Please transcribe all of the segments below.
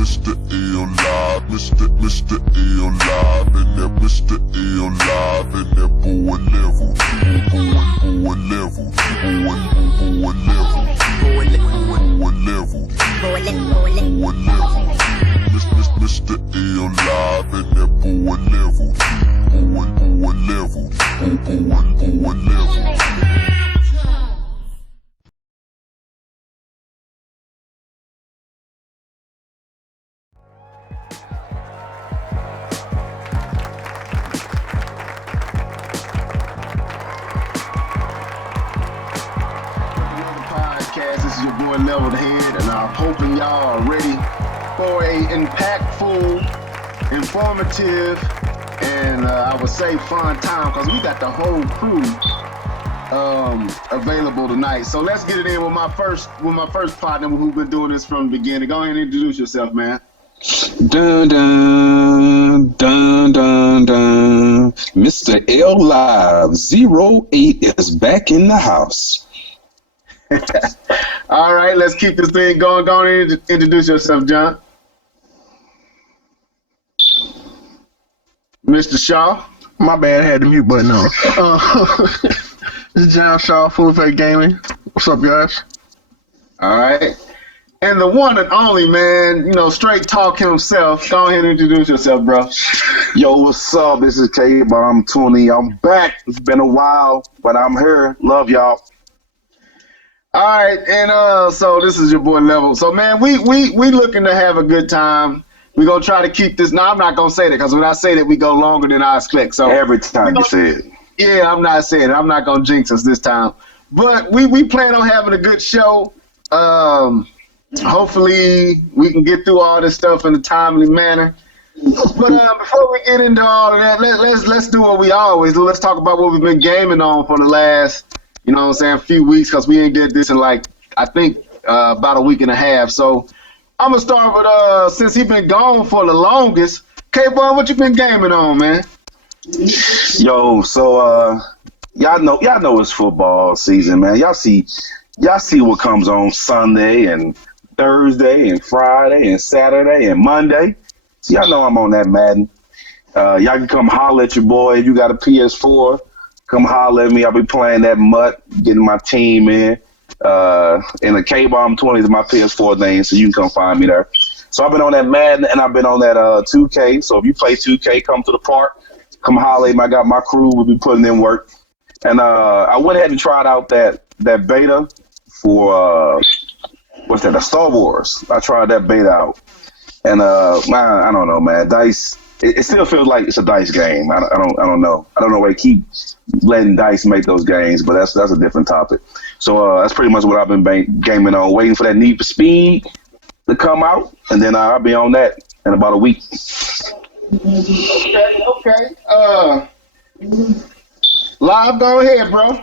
Mr. L live, Mr. L live, and that Mr. L live, and that boy level, boy level, boy level, Mr. L live, and that boy level, boy level. This is your boy Leveled Head, and I'm hoping y'all are ready for a impactful, informative, and I would say fun time, because we got the whole crew available tonight. So let's get it in with my first partner who's been doing this from the beginning. Go ahead and introduce yourself, man. Dun dun dun dun dun. Mr. L Live 08 is back in the house. All right, let's keep this thing going. Go ahead and introduce yourself, John. Mr. Shaw. My bad, I had the mute button on. This is Jon Shaw, Full Effect Gaming. What's up, guys? All right. And the one and only, man, you know, straight talk himself. Go ahead and introduce yourself, bro. Yo, what's up? This is K-Bomb 20. I'm back. It's been a while, but I'm here. Love y'all. All right, and so this is your boy Level. So man, we looking to have a good time. We're gonna try to keep this. Now I'm not gonna say that, because when I say that, we go longer than I expect. So every time you say it. Yeah, I'm not saying it. I'm not gonna jinx us this time. But we plan on having a good show. Hopefully we can get through all this stuff in a timely manner. But before we get into all of that, let's do what we always do. Let's talk about what we've been gaming on for the last, you know what I'm saying, few weeks, because we ain't did this in like, I think, about a week and a half. So I'm going to start with, since he been gone for the longest, K-Boy, what you been gaming on, man? Yo, so y'all know it's football season, man. Y'all see what comes on Sunday and Thursday and Friday and Saturday and Monday. So y'all know I'm on that Madden. Y'all can come holler at your boy if you got a PS4. Come holler at me. I'll be playing that mutt, getting my team in. And the K-Bomb 20 is my PS4 name, so you can come find me there. So I've been on that Madden, and I've been on that 2K. So if you play 2K, come to the park. Come holler at me. I got my crew. We'll be putting in work. And I went ahead and tried out that beta for, what's that, the Star Wars. I tried that beta out. And, man, I don't know, man. DICE, it still feels like it's a DICE game. I don't know. I don't know why they keep letting DICE make those games, but that's a different topic. So that's pretty much what I've been gaming on, waiting for that Need for Speed to come out, and then I'll be on that in about a week. Okay. Live, go ahead, bro.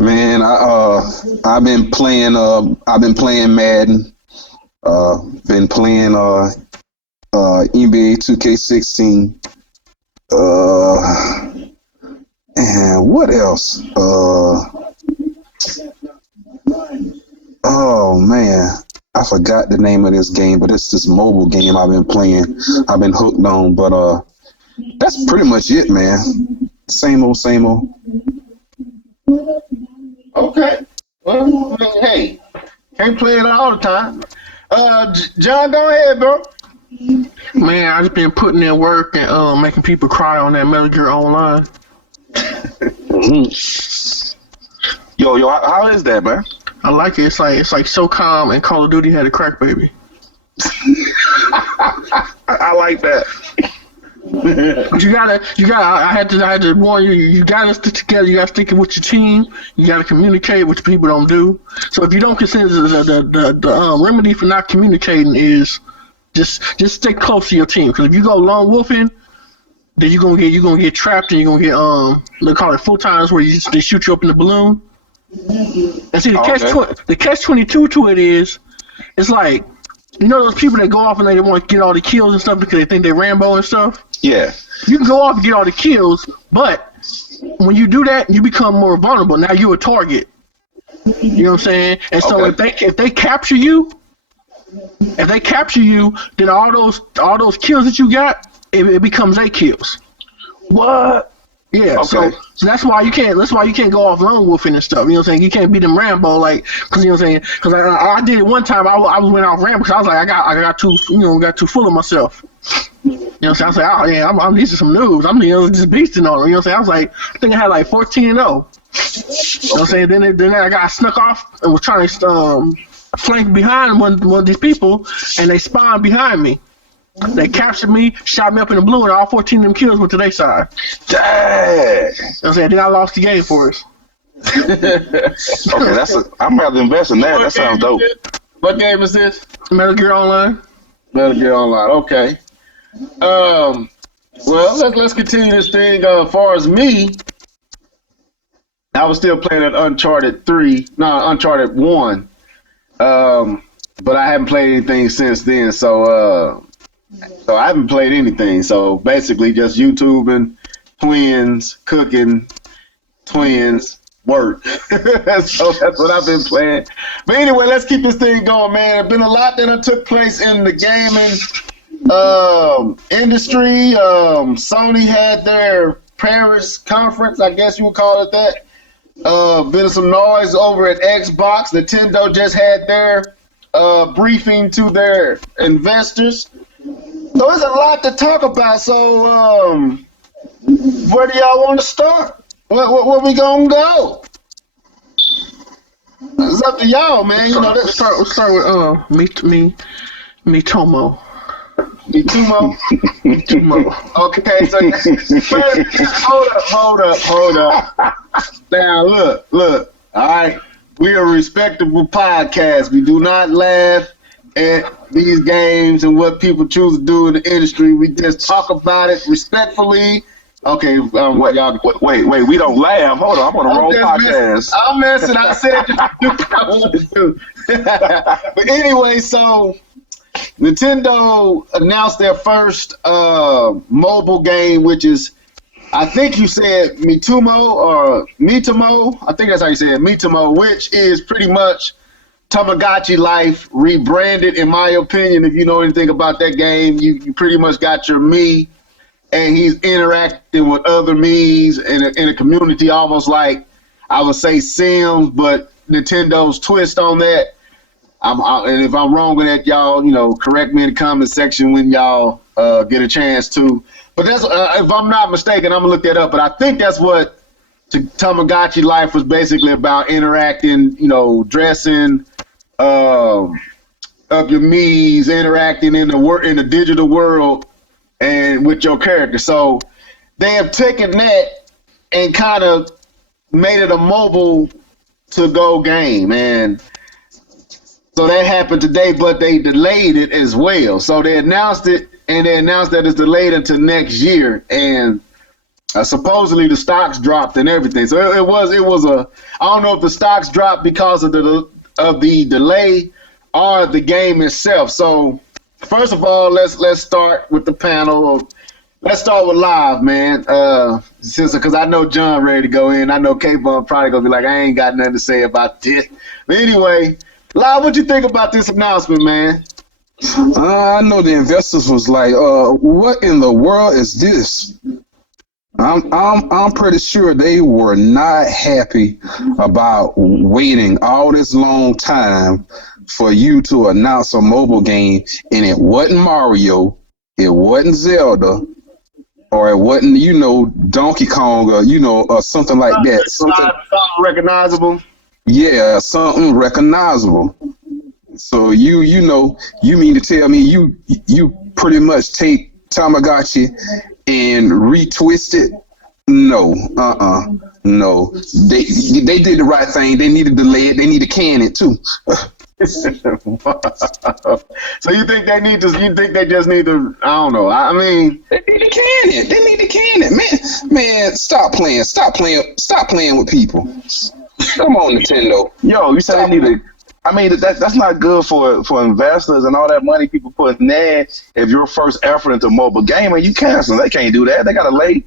Man, I've been playing Madden. Been playing NBA 2K16. And what else? Oh man, I forgot the name of this game, but it's this mobile game I've been playing. I've been hooked on, but that's pretty much it, man. Same old. Okay. Well, hey, can't play it all the time. John, go ahead, bro. Man, I just been putting in work and making people cry on that Metal Gear Online. Yo, how is that, man? I like it. It's like SOCOM and Call of Duty had a crack baby. I like that. But you gotta. I had to warn you. You gotta stick together. You gotta stick with your team. You gotta communicate, which people don't do. So if you don't consider the remedy for not communicating is just stay close to your team. Because if you go lone wolfing, then you're gonna get trapped, and you're gonna get they call it full times, where they shoot you up in the balloon. And see the catch-22 to it is, it's like, you know those people that go off and they want to get all the kills and stuff because they think they're Rambo and stuff. Yeah. You can go off and get all the kills, but when you do that, you become more vulnerable. Now you're a target. You know what I'm saying? And so if they capture you, then all those kills that you got, it becomes their kills. What? Yeah, Okay. so that's why you can't go off lone wolfing and stuff. You know what I'm saying? You can't beat them Rambo because you know what I'm saying? Because I did it one time. I went off Rambo because I was like I got too full of myself. You know what I'm saying? I was like, oh yeah, I'm these are some noobs. I'm just beasting on them. You know what I'm saying? I was like, I think I had like 14-0. You know what I'm saying? Then I got snuck off and was trying to flank behind one of these people, and they spawned behind me. They captured me, shot me up in the blue, and all 14 of them kills went to their side. Dang. You know what I'm saying? Then I lost the game for us. Okay, I'm about to invest in that. That sounds dope. What game is this? Metal Gear Online. Metal Gear Online. Okay. Well, let's continue this thing. As far as me, I was still playing at Uncharted 1. But I haven't played anything since then. So I haven't played anything. So basically, just YouTubing, twins, cooking, twins, work. So that's what I've been playing. But anyway, let's keep this thing going, man. There's been a lot that took place in the gaming industry. Sony had their Paris conference, I guess you would call it that. Been some noise over at Xbox. Nintendo just had their briefing to their investors. So there's a lot to talk about. So where do y'all want to start? Where we gonna go? It's up to y'all, man. You know, Let's start with Miitomo. Miitomo. Okay, so hold up. Now look. All right, we're a respectable podcast. We do not laugh at these games and what people choose to do in the industry. We just talk about it respectfully. Okay, wait, we don't laugh. Hold on, I'm on the wrong podcast. I'm messing. I said what I wanted to do. But anyway, so Nintendo announced their first mobile game, which is, I think you said Miitomo. I think that's how you say it, Miitomo, which is pretty much Tamagotchi Life rebranded, in my opinion. If you know anything about that game, you pretty much got your Mii, and he's interacting with other Miis in a community, almost like, I would say, Sims, but Nintendo's twist on that. And if I'm wrong with that, y'all, correct me in the comment section when y'all get a chance to. But that's, if I'm not mistaken, I'm gonna look that up. But I think that's what Tamagotchi Life was basically about: interacting, dressing up your Miis, interacting in the digital world and with your character. So they have taken that and kind of made it a mobile to-go game, and so that happened today, but they delayed it as well. So they announced it, and they announced that it's delayed until next year. And supposedly the stocks dropped and everything. So it was I don't know if the stocks dropped because of the delay or the game itself. So first of all, let's start with the panel. Let's start with Live, man. Because I know John ready to go in. I know K-Bum probably gonna be like, I ain't got nothing to say about this. But anyway, Live, what you think about this announcement, man? I know the investors was like, what in the world is this? I'm pretty sure they were not happy about waiting all this long time for you to announce a mobile game, and it wasn't Mario, it wasn't Zelda, or it wasn't, Donkey Kong, or something like that. Something recognizable. Yeah, something recognizable. So you mean to tell me you pretty much take Tamagotchi and retwist it? No, no. They did the right thing. They need to delay it. They need to can it too. So you think they need to? You think they just need to? I don't know. I mean, they need to can it. They need to can it, man. Stop playing with people. Come on, Nintendo. Yo, you said they need to. I mean, that's not good for investors and all that money people put in there. If your first effort into mobile gaming, you cancel. They can't do that. They gotta lay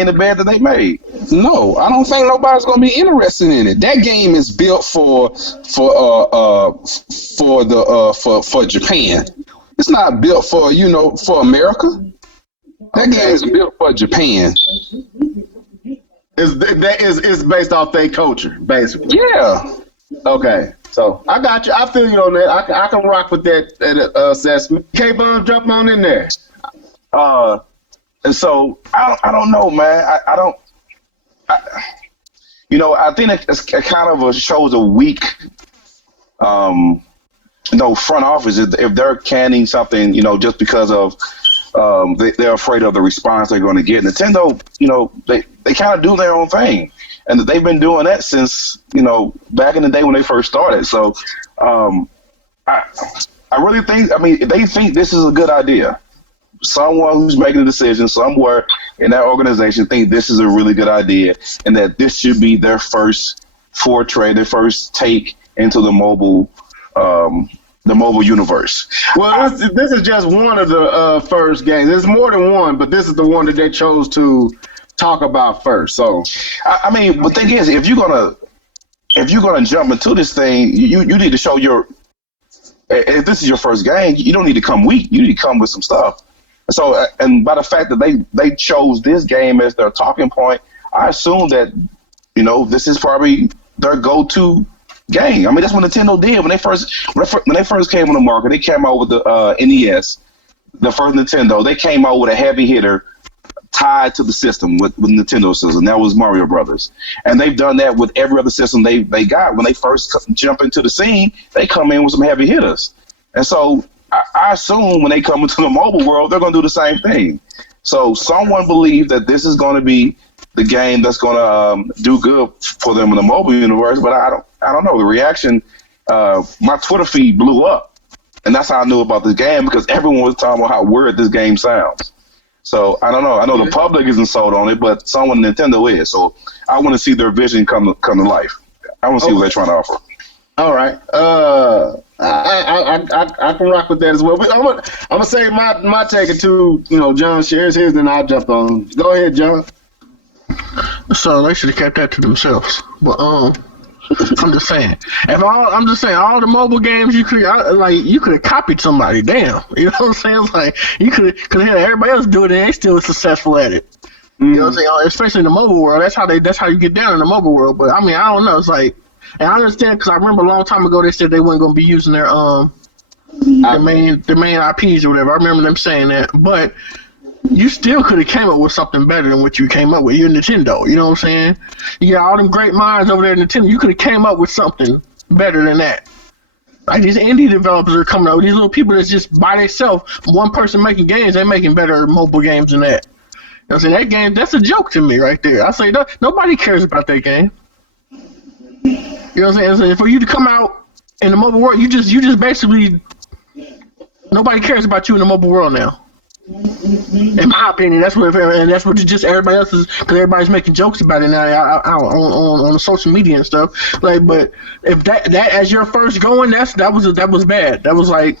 in the bed that they made. No, I don't think nobody's gonna be interested in it. That game is built for Japan. It's not built for for America. That game is built for Japan. It's based off their culture, basically. Yeah. Okay, so I got you. I feel you on that. I can rock with that assessment. K-Bum, jump on in there. And so I don't know, man. I think it kind of shows a weak, front office if they're canning something, just because of they're afraid of the response they're going to get. Nintendo, they kind of do their own thing, and they've been doing that since back in the day when they first started. So I really think, they think this is a good idea. Someone who's making a decision somewhere in that organization think this is a really good idea, and that this should be their first foray, their first take into the mobile universe. Well, this is just one of the first games. There's more than one, but this is the one that they chose to talk about first. So, the thing is, if you're gonna jump into this thing, you need to show if this is your first game, you don't need to come weak. You need to come with some stuff. So, and by the fact that they chose this game as their talking point, I assume that, this is probably their go-to game. That's what Nintendo did when they first came on the market. They came out with the NES, the first Nintendo. They came out with a heavy hitter tied to the system with Nintendo system. That was Mario Brothers, and they've done that with every other system they got. When they first jump into the scene, they come in with some heavy hitters, and so I assume when they come into the mobile world, they're going to do the same thing. So someone believes that this is going to be the game that's going to do good for them in the mobile universe, but I don't know. The reaction, my Twitter feed blew up, and that's how I knew about this game, because everyone was talking about how weird this game sounds. So I don't know. I know the public isn't sold on it, but someone Nintendo is. So I want to see their vision come to life. I want to see what they're trying to offer. All right. I can rock with that as well. But I'm gonna say my take it to John shares his, then I'll jump on. Go ahead, John. So they should have kept that to themselves. But I'm just saying, all the mobile games you could have copied somebody. Damn, you know what I'm saying? It's like you could have everybody else do it and they still was successful at it. Mm-hmm. You know what I'm saying? Especially in the mobile world, that's how you get down in the mobile world. But I don't know. It's like, and I understand, because I remember a long time ago they said they weren't going to be using their main IPs or whatever. I remember them saying that, but you still could have came up with something better than what you came up with. You're Nintendo, you know what I'm saying? You got all them great minds over there at Nintendo. You could have came up with something better than that. Like, these indie developers are coming out with these little people that's just by themselves, one person making games, they're making better mobile games than that. You know what I'm saying? That game, that's a joke to me right there. I say, nobody cares about that game. You know what I'm saying? So for you to come out in the mobile world, you just basically, nobody cares about you in the mobile world now. In my opinion, that's what just everybody else is, because everybody's making jokes about it now on the social media and stuff. Like, but if that as your first going, that was bad. That was like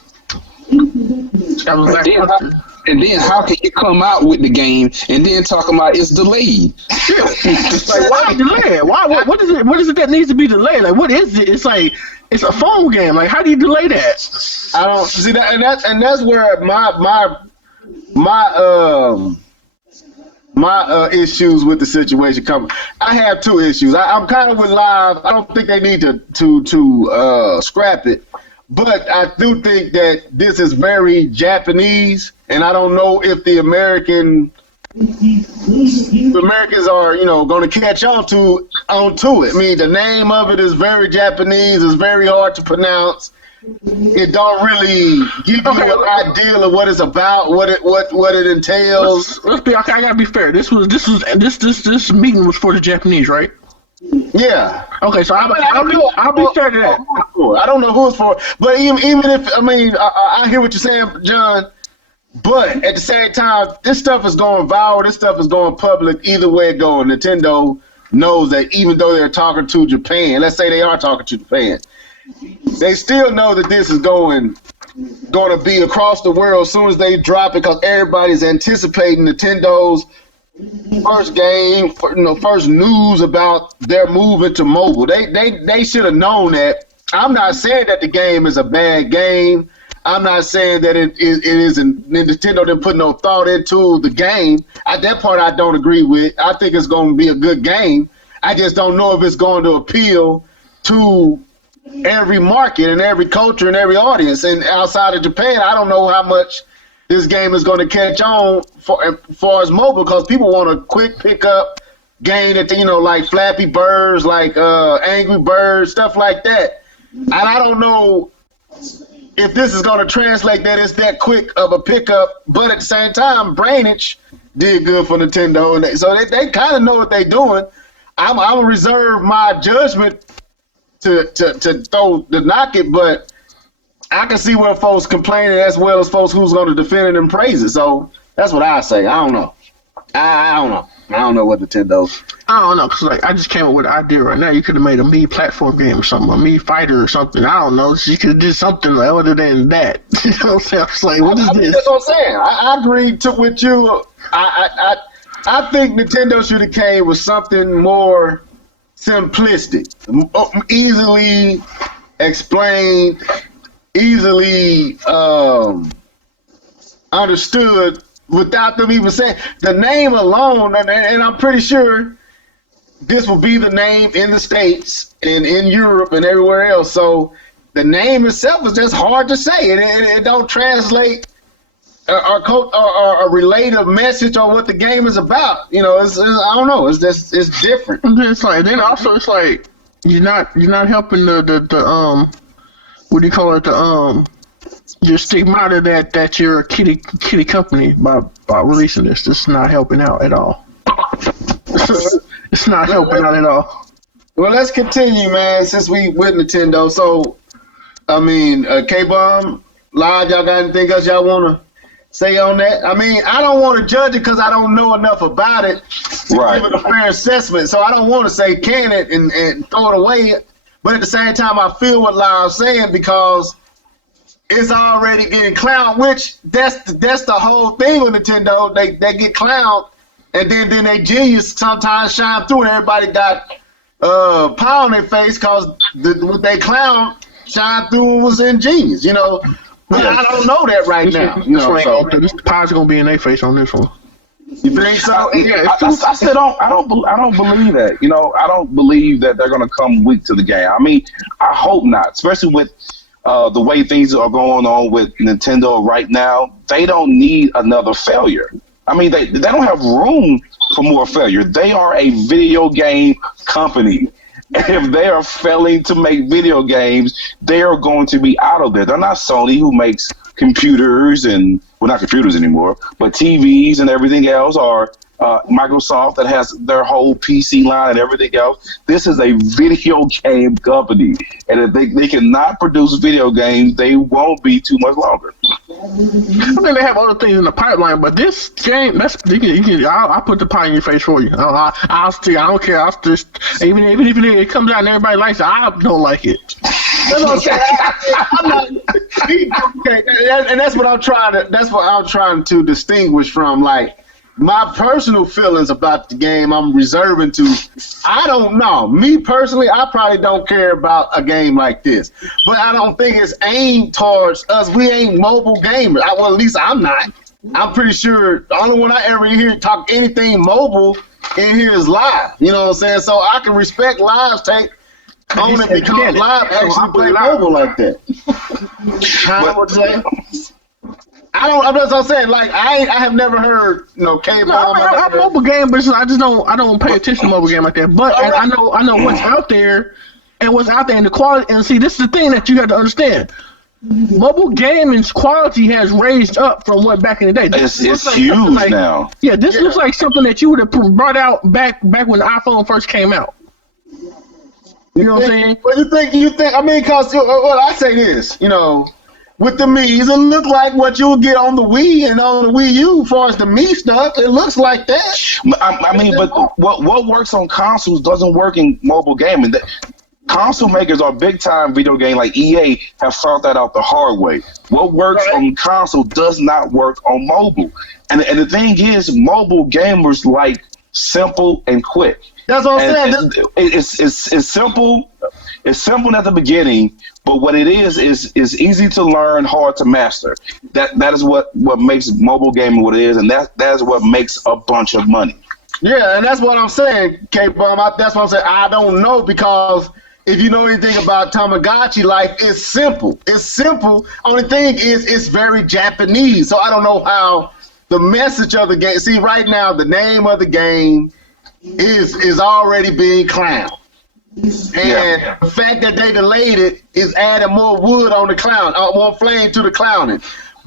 And then how can you come out with the game and then talking about it's delayed? Like, why delay it? Why? What is it? What is it that needs to be delayed? Like, what is it? It's like, it's a phone game. Like, how do you delay that? I don't see that, and that's where my issues with the situation come. I have two issues. I'm kind of with Live. I don't think they need to scrap it, but I do think that this is very Japanese, and I don't know if the Americans are going to catch onto it. I mean, the name of it is very Japanese. It's very hard to pronounce. It don't really give you an idea of what it's about, what it entails. Let's be okay. I gotta be fair. This meeting was for the Japanese, right? Yeah. Okay, so I'll be fair to that. I don't know who it's for, but even if I hear what you're saying, John. But at the same time, this stuff is going viral. This stuff is going public. Either way it goes, Nintendo knows that even though they're talking to Japan, let's say they are talking to Japan, they still know that this is going to be across the world as soon as they drop it, because everybody's anticipating Nintendo's first game, first news about their move into mobile. They should have known that. I'm not saying that the game is a bad game. I'm not saying that it isn't. Nintendo didn't put no thought into the game. That part I don't agree with. I think it's going to be a good game. I just don't know if it's going to appeal to every market and every culture and every audience. And outside of Japan, I don't know how much this game is going to catch on for as far as mobile, because people want a quick pickup game that like Flappy Birds, like Angry Birds, stuff like that. And I don't know if this is going to translate that it's that quick of a pickup, but at the same time, Brainage did good for Nintendo, and so they kind of know what they're doing. I'm gonna reserve my judgment to knock it, but I can see where folks complaining as well as folks who's going to defend it and praise it. So that's what I say. I don't know. I don't know. I don't know what Nintendo. I don't know, because I just came up with an idea right now. You could have made a Mii platform game or something, a Mii fighter or something. I don't know. You could have did something other than that. You know what I'm saying? I was like, what is this? That's what I'm saying. I agree with you. I think Nintendo should have came with something more simplistic, easily explained, easily understood, without them even saying the name alone. And I'm pretty sure this will be the name in the States and in Europe and everywhere else. So the name itself is just hard to say. It don't translate or relate a message on what the game is about. It's I don't know. It's different. It's like, then also it's like you're not helping the what do you call it, your stigmata that you're a kitty company by releasing this. It's not helping out at all. It's not helping out at all. Well, let's continue, man, since we with Nintendo. So, I mean, K-Bomb, Live, y'all got anything else y'all want to say on that? I mean, I don't want to judge it because I don't know enough about it to give it a fair assessment. So I don't want to say can it and throw it away. But at the same time, I feel what Live's saying, because it's already getting clowned, which that's the whole thing with Nintendo. They get clowned, and then they genius sometimes shine through, and everybody got pie on their face because what they clown shine through was ingenious, But I don't know that right now. This pie's gonna be in their face on this one. You think so? I still don't. I don't believe that. I don't believe that they're gonna come weak to the game. I mean, I hope not, especially with the way things are going on with Nintendo right now. They don't need another failure. I mean, they don't have room for more failure. They are a video game company. And if they are failing to make video games, they are going to be out of there. They're not Sony, who makes computers and, well, not computers anymore, but TVs and everything else, or Microsoft that has their whole PC line and everything else. This is a video game company, and if they cannot produce video games, they won't be too much longer. I think they have other things in the pipeline, but this game, I'll put the pie in your face for you. I'll still, I don't care. I'll just, even if it comes out and everybody likes it, I don't like it. That's what I'm saying. I'm not, and that's what I'm trying to distinguish from, like, my personal feelings about the game. I'm reserving to. I don't know. Me personally, I probably don't care about a game like this, but I don't think it's aimed towards us. We ain't mobile gamers. Well, at least I'm not. I'm pretty sure the only one I ever hear talk anything mobile in here is Live. You know what I'm saying? So I can respect Live's take on it because Live actually play mobile like that. What you saying? That's what I'm saying. Like, I have never heard, K-Bomb. I'm mobile game, but I don't pay attention to mobile game like that. But I know what's out there, and the quality. And see, this is the thing that you have to understand. Mobile gaming's quality has raised up from what back in the day. It's huge now. Yeah, this looks like something that you would have brought out back when the iPhone first came out. You know what I'm saying? Well, you think? I mean, because I say this, with the Mii's, it look like what you'll get on the Wii and on the Wii U. As far as the Mii stuff, it looks like that. I mean, but what works on consoles doesn't work in mobile gaming. console makers are big time video game like EA have found that out the hard way. What works on console does not work on mobile. And the thing is, mobile gamers like simple and quick. That's what I'm saying. It's simple. It's simple at the beginning, but what it is easy to learn, hard to master. That is what makes mobile gaming what it is, and that is what makes a bunch of money. Yeah, and that's what I'm saying, K-Bum. That's what I'm saying. I don't know, because if you know anything about Tamagotchi life, it's simple. It's simple. Only thing is it's very Japanese. So I don't know how the message of the game. See, right now the name of the game is already being clowned. And the fact that they delayed it is adding more wood on the clown, more flame to the clowning.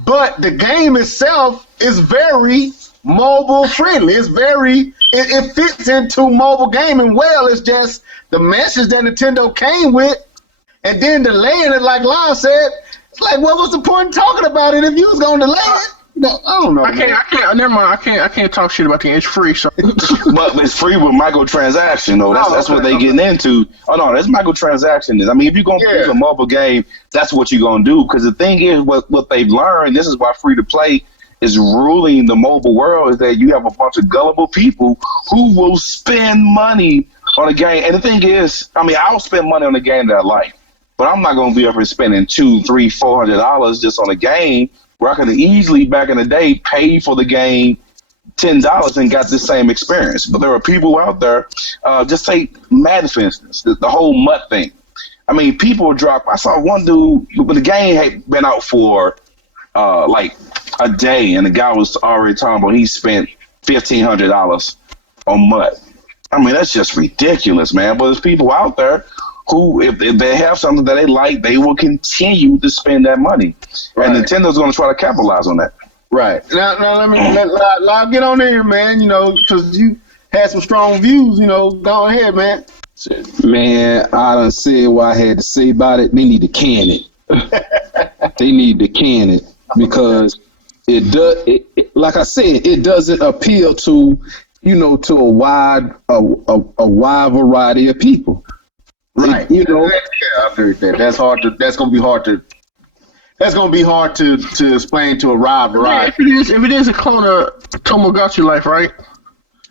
But the game itself is very mobile friendly. It's very it fits into mobile gaming well. It's just the message that Nintendo came with, and then delaying it, like Lon said. It's like, what was the point in talking about it if you was gonna delay it? No, I don't know. I can't. Never mind. I can't talk shit about the game. It's free, so. But it's free with microtransaction, though. That's what they getting into. Oh no, that's microtransaction. I mean, if you're gonna play a mobile game, that's what you're gonna do. Because the thing is, what they've learned, this is why free to play is ruling the mobile world, is that you have a bunch of gullible people who will spend money on a game. And the thing is, I mean, I'll spend money on a game that I like, but I'm not gonna be up here spending $200, $300, $400 just on a game where I could have easily, back in the day, paid for the game $10 and got the same experience. But there are people out there, just take Madden, for instance, the whole MUT thing. I mean, people drop. I saw one dude, when the game had been out for like a day, and the guy was already talking about he spent $1,500 on MUT. I mean, that's just ridiculous, man. But there's people out there who, if they have something that they like, they will continue to spend that money. Right. And Nintendo's going to try to capitalize on that. Right. Now let Lob get on there, man, you know, because you had some strong views, you know. Go ahead, man. Man, I done said what I had to say about it. They need to can it. They need to can it, because it does. Like I said, it doesn't appeal to, you know, to a wide variety of people. Right. You know. Yeah, I agree with that. That's hard to. That's gonna be hard to explain to a wide variety. Yeah, if it is a clone of Tamagotchi life, right?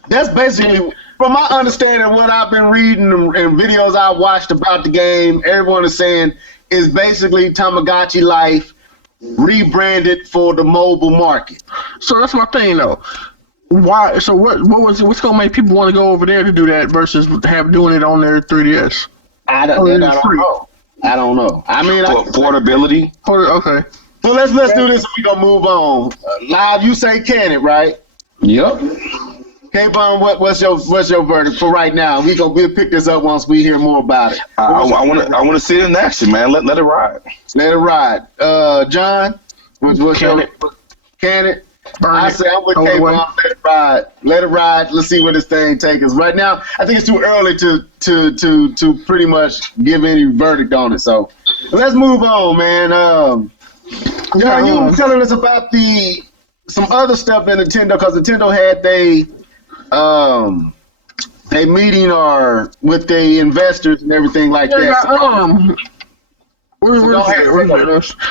That's basically, from my understanding, what I've been reading and videos I've watched about the game. Everyone is saying is basically Tamagotchi life rebranded for the mobile market. So that's my thing, though. Why? So what's gonna make people want to go over there to do that versus doing it on their 3DS? I don't know. I mean, portability. Okay. So let's do this and we're gonna move on. Live, you say can it, right? Yep. K-Bum, what's your verdict for right now? We'll pick this up once we hear more about it. I want to see it in action, man. Let it ride. Let it ride. John, what's your can it? I say I'm with K-Bum. Let it ride. Let it ride. Let's see where this thing takes us. Right now, I think it's too early to pretty much give any verdict on it. So let's move on, man. John, you were telling us about some other stuff in Nintendo, because Nintendo had they meeting or with the investors and everything like that.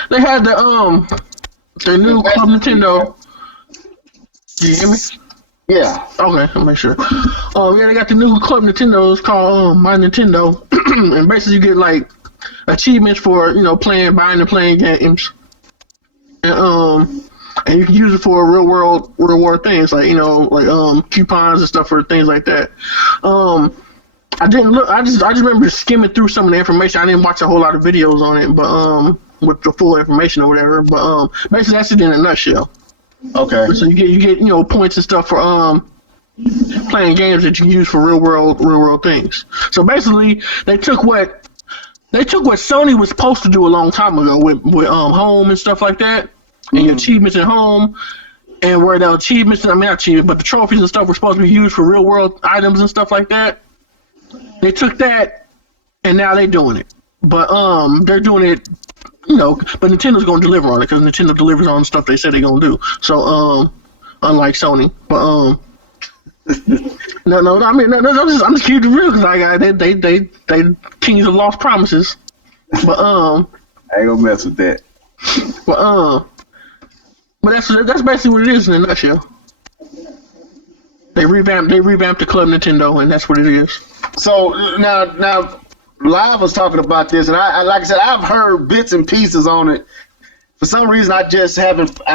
They had the new Club Nintendo. Do you hear me? Yeah. Okay, I'll make sure. They got the new Club Nintendo. It's called My Nintendo, and basically you get like achievements for buying and playing games, and you can use it for real world things like coupons and stuff for things like that. I didn't look. I just remember skimming through some of the information. I didn't watch a whole lot of videos on it, but with the full information or whatever. But basically that's it in a nutshell. Okay. So you get points and stuff for playing games that you can use for real world things. So basically they took what Sony was supposed to do a long time ago with home and stuff like that, and your achievements at home, and where the achievements, not achievements, but the trophies and stuff were supposed to be used for real world items and stuff like that. They took that and now they're doing it. But they're doing it, but Nintendo's gonna deliver on it, because Nintendo delivers on stuff they said they're gonna do. So unlike Sony, but No. I mean, no, I'm just keeping it real because they kings of lost promises. But I ain't gonna mess with that. But that's basically what it is in a nutshell. They revamped the Club Nintendo, and that's what it is. So now, Live was talking about this, and I like I said, I've heard bits and pieces on it. For some reason, I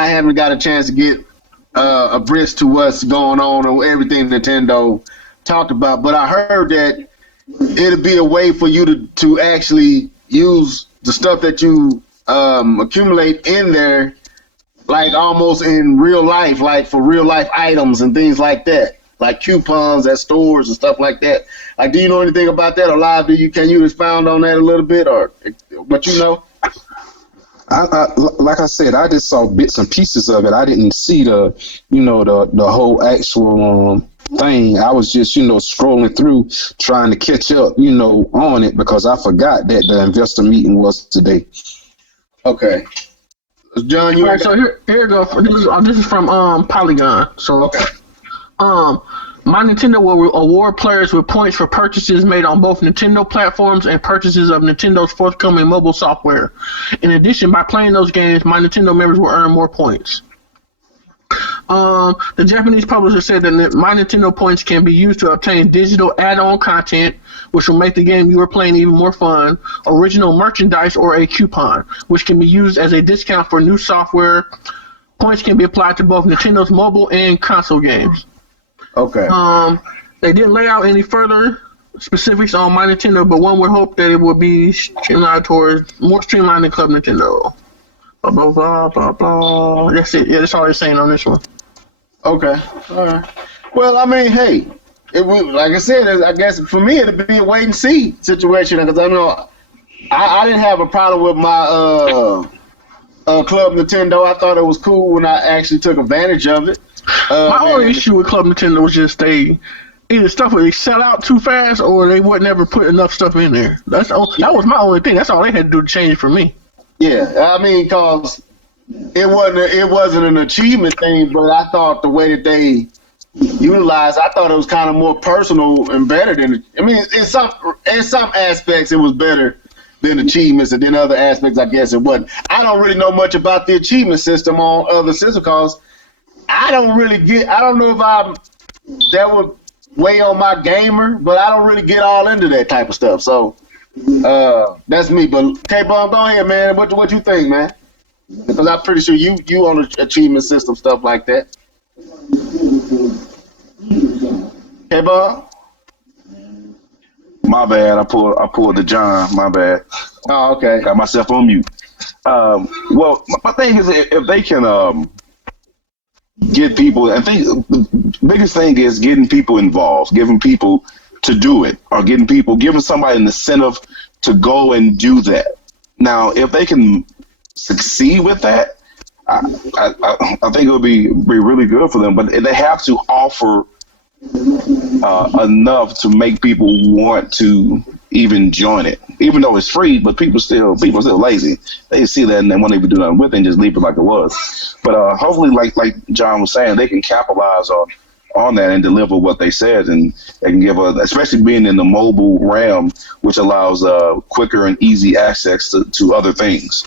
haven't got a chance to get abreast to what's going on and everything Nintendo talked about. But I heard that it'd be a way for you to actually use the stuff that you accumulate in there, like almost in real life, like for real life items and things like that, like coupons at stores and stuff like that. Like, do you know anything about that, or Live? Can you expound on that a little bit, or what you know? Like I said, I just saw bits and pieces of it. I didn't see the whole actual thing. I was just, scrolling through, trying to catch up, on it because I forgot that the investor meeting was today. Okay. John, you so here you go. This is from Polygon. So okay. My Nintendo will award players with points for purchases made on both Nintendo platforms and purchases of Nintendo's forthcoming mobile software. In addition, by playing those games, My Nintendo members will earn more points. The Japanese publisher said that My Nintendo points can be used to obtain digital add-on content, which will make the game you are playing even more fun, original merchandise, or a coupon, which can be used as a discount for new software. Points can be applied to both Nintendo's mobile and console games. Okay. They didn't lay out any further specifics on My Nintendo, but one would hope that it would be streamlined towards more streamlined than Club Nintendo. Blah, blah, blah, blah, blah. That's it. Yeah, that's all they're saying on this one. Okay. All right. Well, I mean, hey, it would, like I said, I guess for me it'd be a wait and see situation because I know I didn't have a problem with my Club Nintendo. I thought it was cool when I actually took advantage of it. My only issue with Club Nintendo was just either stuff would they sell out too fast or they would never put enough stuff in there. That was my only thing. That's all they had to do to change it for me. Yeah, I mean, cause it wasn't an achievement thing, but I thought the way that they utilized, I thought it was kind of more personal and better than. I mean, in some aspects it was better than achievements, and then other aspects I guess it wasn't. I don't really know much about the achievement system on other systems because I don't know if that would weigh on my gamer, but I don't really get all into that type of stuff. So that's me. But K-Bum, go ahead, man. What you think, man? Because I'm pretty sure you on the achievement system stuff like that. K-Bum? My bad. I pulled the John. My bad. Oh, okay. Got myself on mute. Well, my thing is if they can get people, I think the biggest thing is getting people involved, giving people to do it, or giving somebody an incentive to go and do that. Now, if they can succeed with that, I think it would be really good for them. But they have to offer enough to make people want to even join it, even though it's free. But people still lazy. They see that and they want to do nothing with it and just leave it like it was. But hopefully, like John was saying, they can capitalize on that and deliver what they said, and they can give especially being in the mobile realm, which allows quicker and easy access to other things.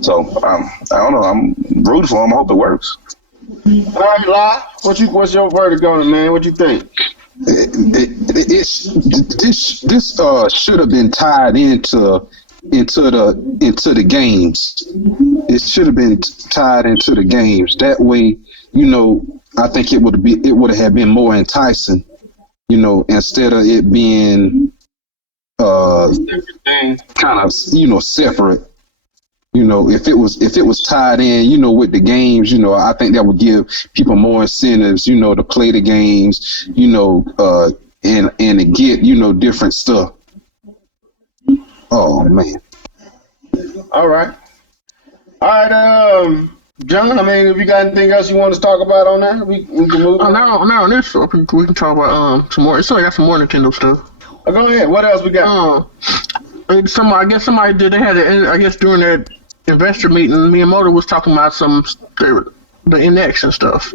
So I don't know. I'm rooting for them. I hope it works. All right, La, what's your verdict on it, man? What you think? This should have been tied into the games. It should have been tied into the games. That way, I think it would have been more enticing. Instead of it being kind of separate. If it was tied in, with the games, I think that would give people more incentives, to play the games, and to get, different stuff. Oh man. All right, John. I mean, if you got anything else you want to talk about on that, we can move. Now on this, we can talk about some more. So I got some more Nintendo stuff. Go ahead. What else we got? Somebody did. They had during that investor meeting, Miitomo was talking about the NX and stuff.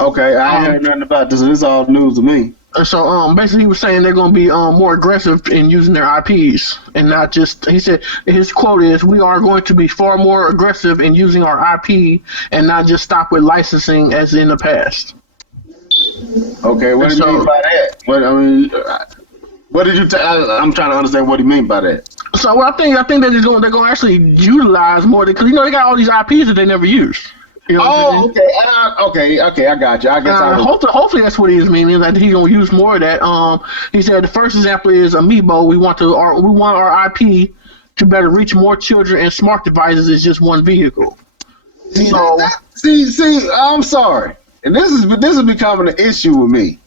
Okay, I ain't heard nothing about this. This is all news to me. So basically he was saying they're going to be more aggressive in using their IPs and not just, he said, his quote is, we are going to be far more aggressive in using our IP and not just stop with licensing as in the past. Okay, what do you mean by that? What did you I'm trying to understand what do you mean by that. So I think that they're going to actually utilize more, because you know they got all these IPs that they never use. You know okay, I got you. I guess hopefully that's what he's meaning. That he's gonna use more of that. He said the first example is Amiibo. We want our IP to better reach more children, and smart devices is just one vehicle. See, I'm sorry, and this is becoming an issue with me.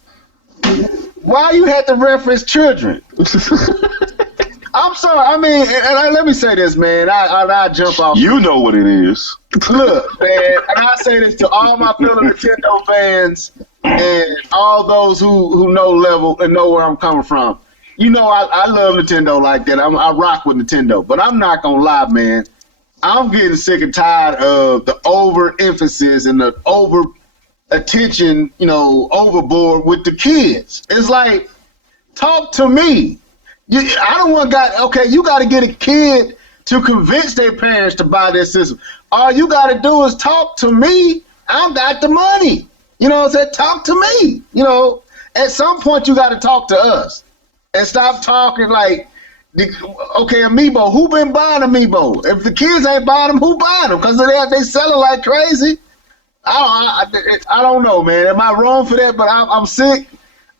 Why you had to reference children? I'm sorry. I mean, and let me say this, man. I jump off. You know what it is. Look, man, and I say this to all my fellow Nintendo fans and all those who know level and know where I'm coming from. You know, I love Nintendo like that. I rock with Nintendo, but I'm not gonna lie, man. I'm getting sick and tired of the overemphasis and the over attention, overboard with the kids. It's like, talk to me. I don't want you got to get a kid to convince their parents to buy this system. All you got to do is talk to me. I've got the money. You know what I'm saying? Talk to me. At some point you got to talk to us and stop talking like, Amiibo, who been buying Amiibo? If the kids ain't buying them, who buying them? Because they selling like crazy. I don't know, man. Am I wrong for that? But I'm sick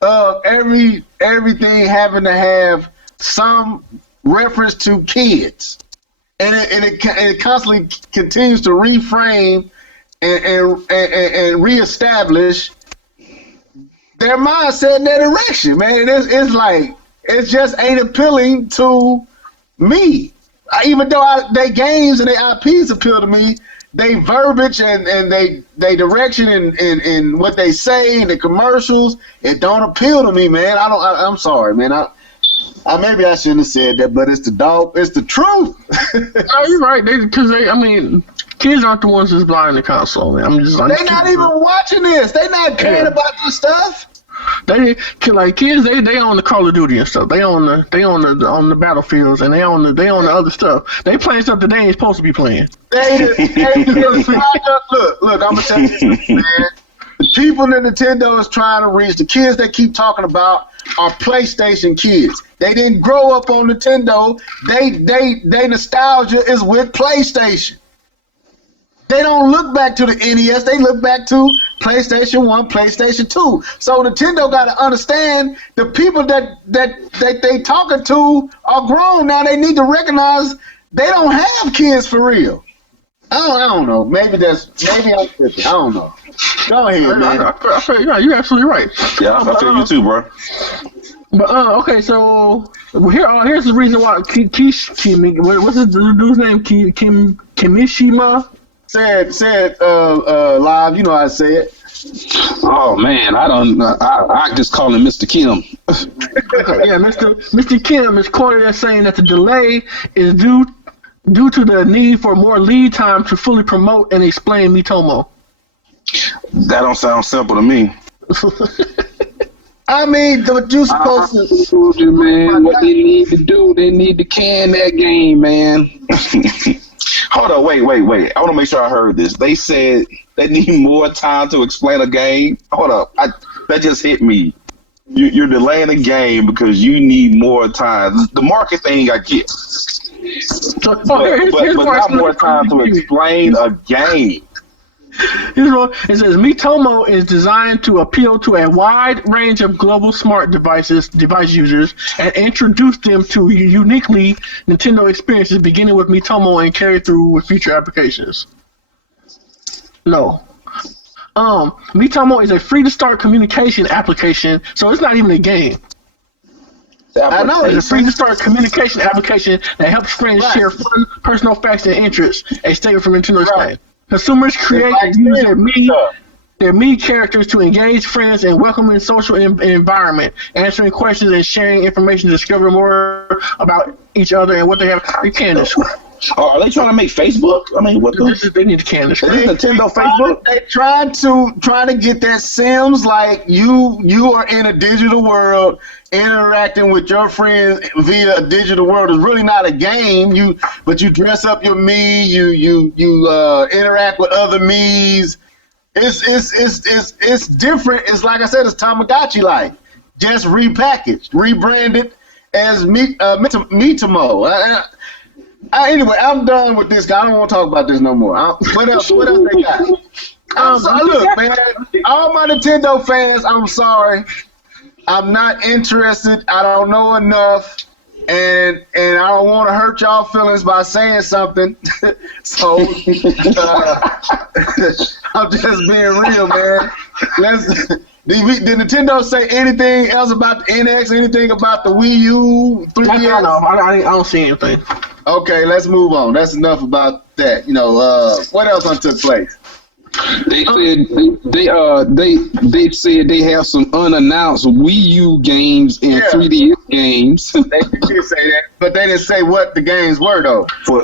of everything having to have some reference to kids, and it constantly continues to reframe and reestablish their mindset in that direction, man. It's like it just ain't appealing to me. Even though they games and their IPs appeal to me, they verbiage and they direction and what they say in the commercials, it don't appeal to me, man. I'm sorry, man. Maybe I shouldn't have said that, but it's the truth. Oh, you're right. Kids aren't the ones that's buying the console, man. They're not even watching this. They're not caring about this stuff. Kids, they own the Call of Duty and stuff. They own the battlefields, and they own the other stuff. They playing stuff that they ain't supposed to be playing. Look, I'm gonna tell you this, man. The people that Nintendo is trying to reach, the kids they keep talking about, are PlayStation kids. They didn't grow up on Nintendo. They nostalgia is with PlayStation. They don't look back to the NES. They look back to PlayStation 1, PlayStation 2. So Nintendo got to understand the people that they talking to are grown now. They need to recognize they don't have kids for real. I don't know. Maybe I'm tripping. I don't know. Go ahead, man. I feel you're absolutely right. Yeah, I feel you too, bro. But okay, so here's the reason why what's the dude's name? Kimishima. Said live. You know how I say it. Oh man, I just call him Mr. Kim. Okay, yeah, Mr. Kim is quoted as saying that the delay is due to the need for more lead time to fully promote and explain Miitomo. That don't sound simple to me. I mean, what you supposed to told you, man, what they need to do, they need to can that game, man. Hold on, wait. I want to make sure I heard this. They said they need more time to explain a game. Hold up, that just hit me. You're delaying a game because you need more time. The market thing I get. But not more time to explain a game. It says Miitomo is designed to appeal to a wide range of global smart device users and introduce them to uniquely Nintendo experiences, beginning with Miitomo and carry through with future applications. No. Miitomo is a free-to-start communication application, so it's not even a game. I know, it's a free-to-start communication application that helps friends share fun, personal facts, and interests. A statement from Nintendo explained. Consumers create and use their Mii characters to engage friends in welcoming social environment, answering questions and sharing information to discover more about each other and what they have. You can't describe. Are they trying to make Facebook? I mean, what They need to can this. is Nintendo Facebook? They trying to get that Sims like you are in a digital world interacting with your friends via a digital world. It's really not a game. But you dress up your me. You interact with other me's. It's different. It's like I said, it's Tamagotchi like, just repackaged, rebranded as Miitomo. Anyway, I'm done with this guy. I don't want to talk about this no more. What else they got? Look, man, all my Nintendo fans, I'm sorry. I'm not interested. I don't know enough. And I don't want to hurt y'all feelings by saying something. So I'm just being real, man. Did Nintendo say anything else about the NX? Anything about the Wii U? 3DS? I don't see anything. Okay, let's move on. That's enough about that. What else took place? They said they have some unannounced Wii U games and 3DS games. They did say that, but they didn't say what the games were though. So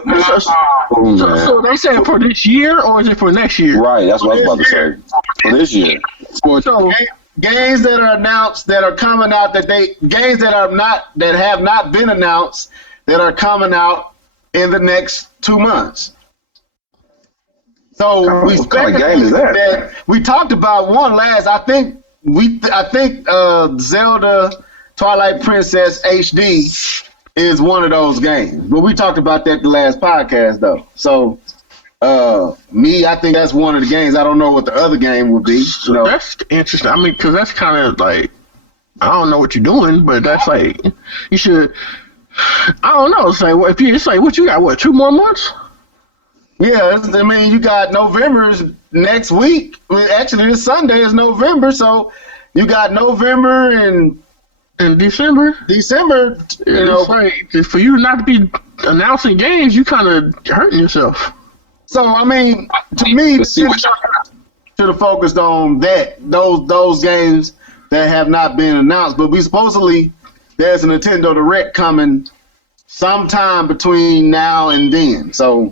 they said for this year, or is it for next year? Right, that's what I was about to say. For this year. Games that are announced that are coming out games that have not been announced that are coming out in the next 2 months. So what kind of game is that? We talked about one last. I think Zelda Twilight Princess HD is one of those games. But we talked about that the last podcast though. So I think that's one of the games. I don't know what the other game would be. That's interesting. I mean, because that's kind of like, I don't know what you're doing, but that's like, you should. I don't know. It's like, what you got? What, 2 more months? Yeah, I mean, you got November's next week. Actually, this Sunday is November, so you got November and December. December, like, for you not to be announcing games, you kind of hurting yourself. So I mean, to me, should have focused on those games that have not been announced. But there's a Nintendo Direct coming sometime between now and then. So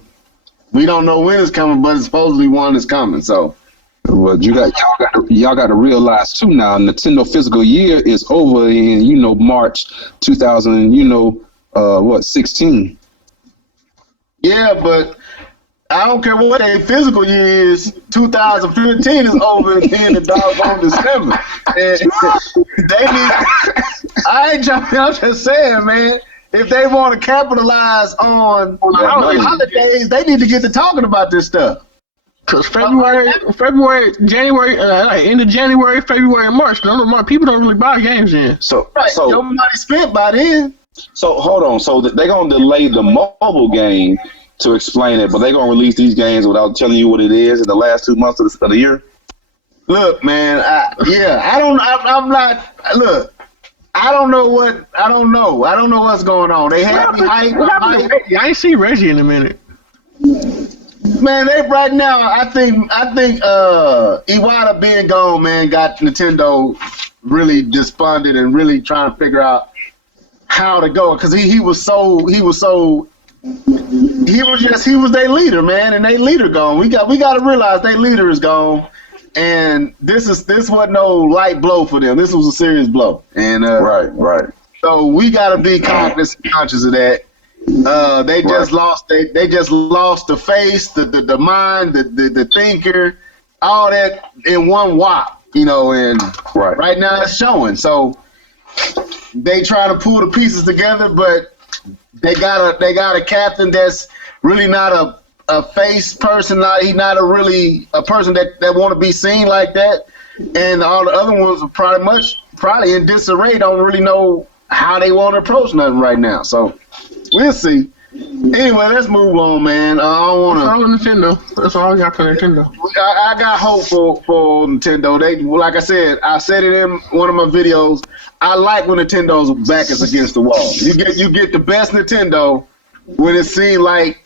we don't know when it's coming, but it's supposedly one is coming. So, well, y'all got to realize too now. Nintendo physical year is over in March 2016. Yeah, but I don't care what their physical year is. 2015 is over in the doggone December. And I ain't jumping. I'm just saying, man. If they want to capitalize on holidays, they need to get to talking about this stuff. Because February, January, end of January, February, and March, people don't really buy games in. So your money spent by then. So hold on. So they're gonna delay the mobile game to explain it, but they're gonna release these games without telling you what it is in the last 2 months of the year. Look, man. I don't know what's going on. They have me hyped. I ain't seen Reggie in a minute. Man, right now, I think Iwata being gone, man, got Nintendo really despondent and really trying to figure out how to go, because he was their leader, man, and their leader gone. We got to realize their leader is gone. And this wasn't no light blow for them. This was a serious blow. And right. So we gotta be conscious of that. They just lost the face, the mind, the thinker, all that in one whop, and right now it's showing. So they try to pull the pieces together, but they got a captain that's really not a face person. He's not a person that want to be seen like that. And all the other ones are probably in disarray. Don't really know how they want to approach nothing right now. So we'll see. Anyway, let's move on, man. I don't want to. That's all Nintendo. That's all I got for Nintendo. I got hope for Nintendo. I said it in one of my videos. I like when Nintendo's back is against the wall. You get the best Nintendo when it seems like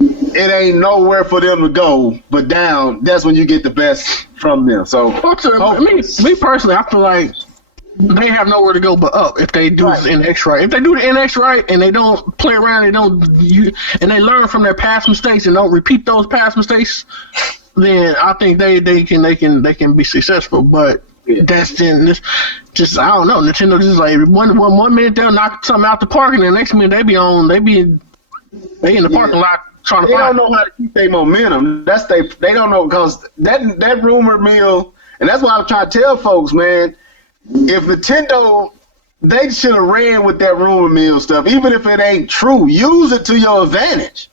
it ain't nowhere for them to go, but down. That's when you get the best from them. So, me personally, I feel like they have nowhere to go but up if they do the NX right. If they do the NX right and they don't play around, and they learn from their past mistakes and don't repeat those past mistakes, then I think they can be successful. But that's just I don't know. Nintendo just like one minute they'll knock something out the park, and the next minute they in the parking lot trying to. They don't know how to keep their momentum. They don't know, because that rumor mill, and that's why I'm trying to tell folks, man. If Nintendo, they should have ran with that rumor mill stuff, even if it ain't true. Use it to your advantage.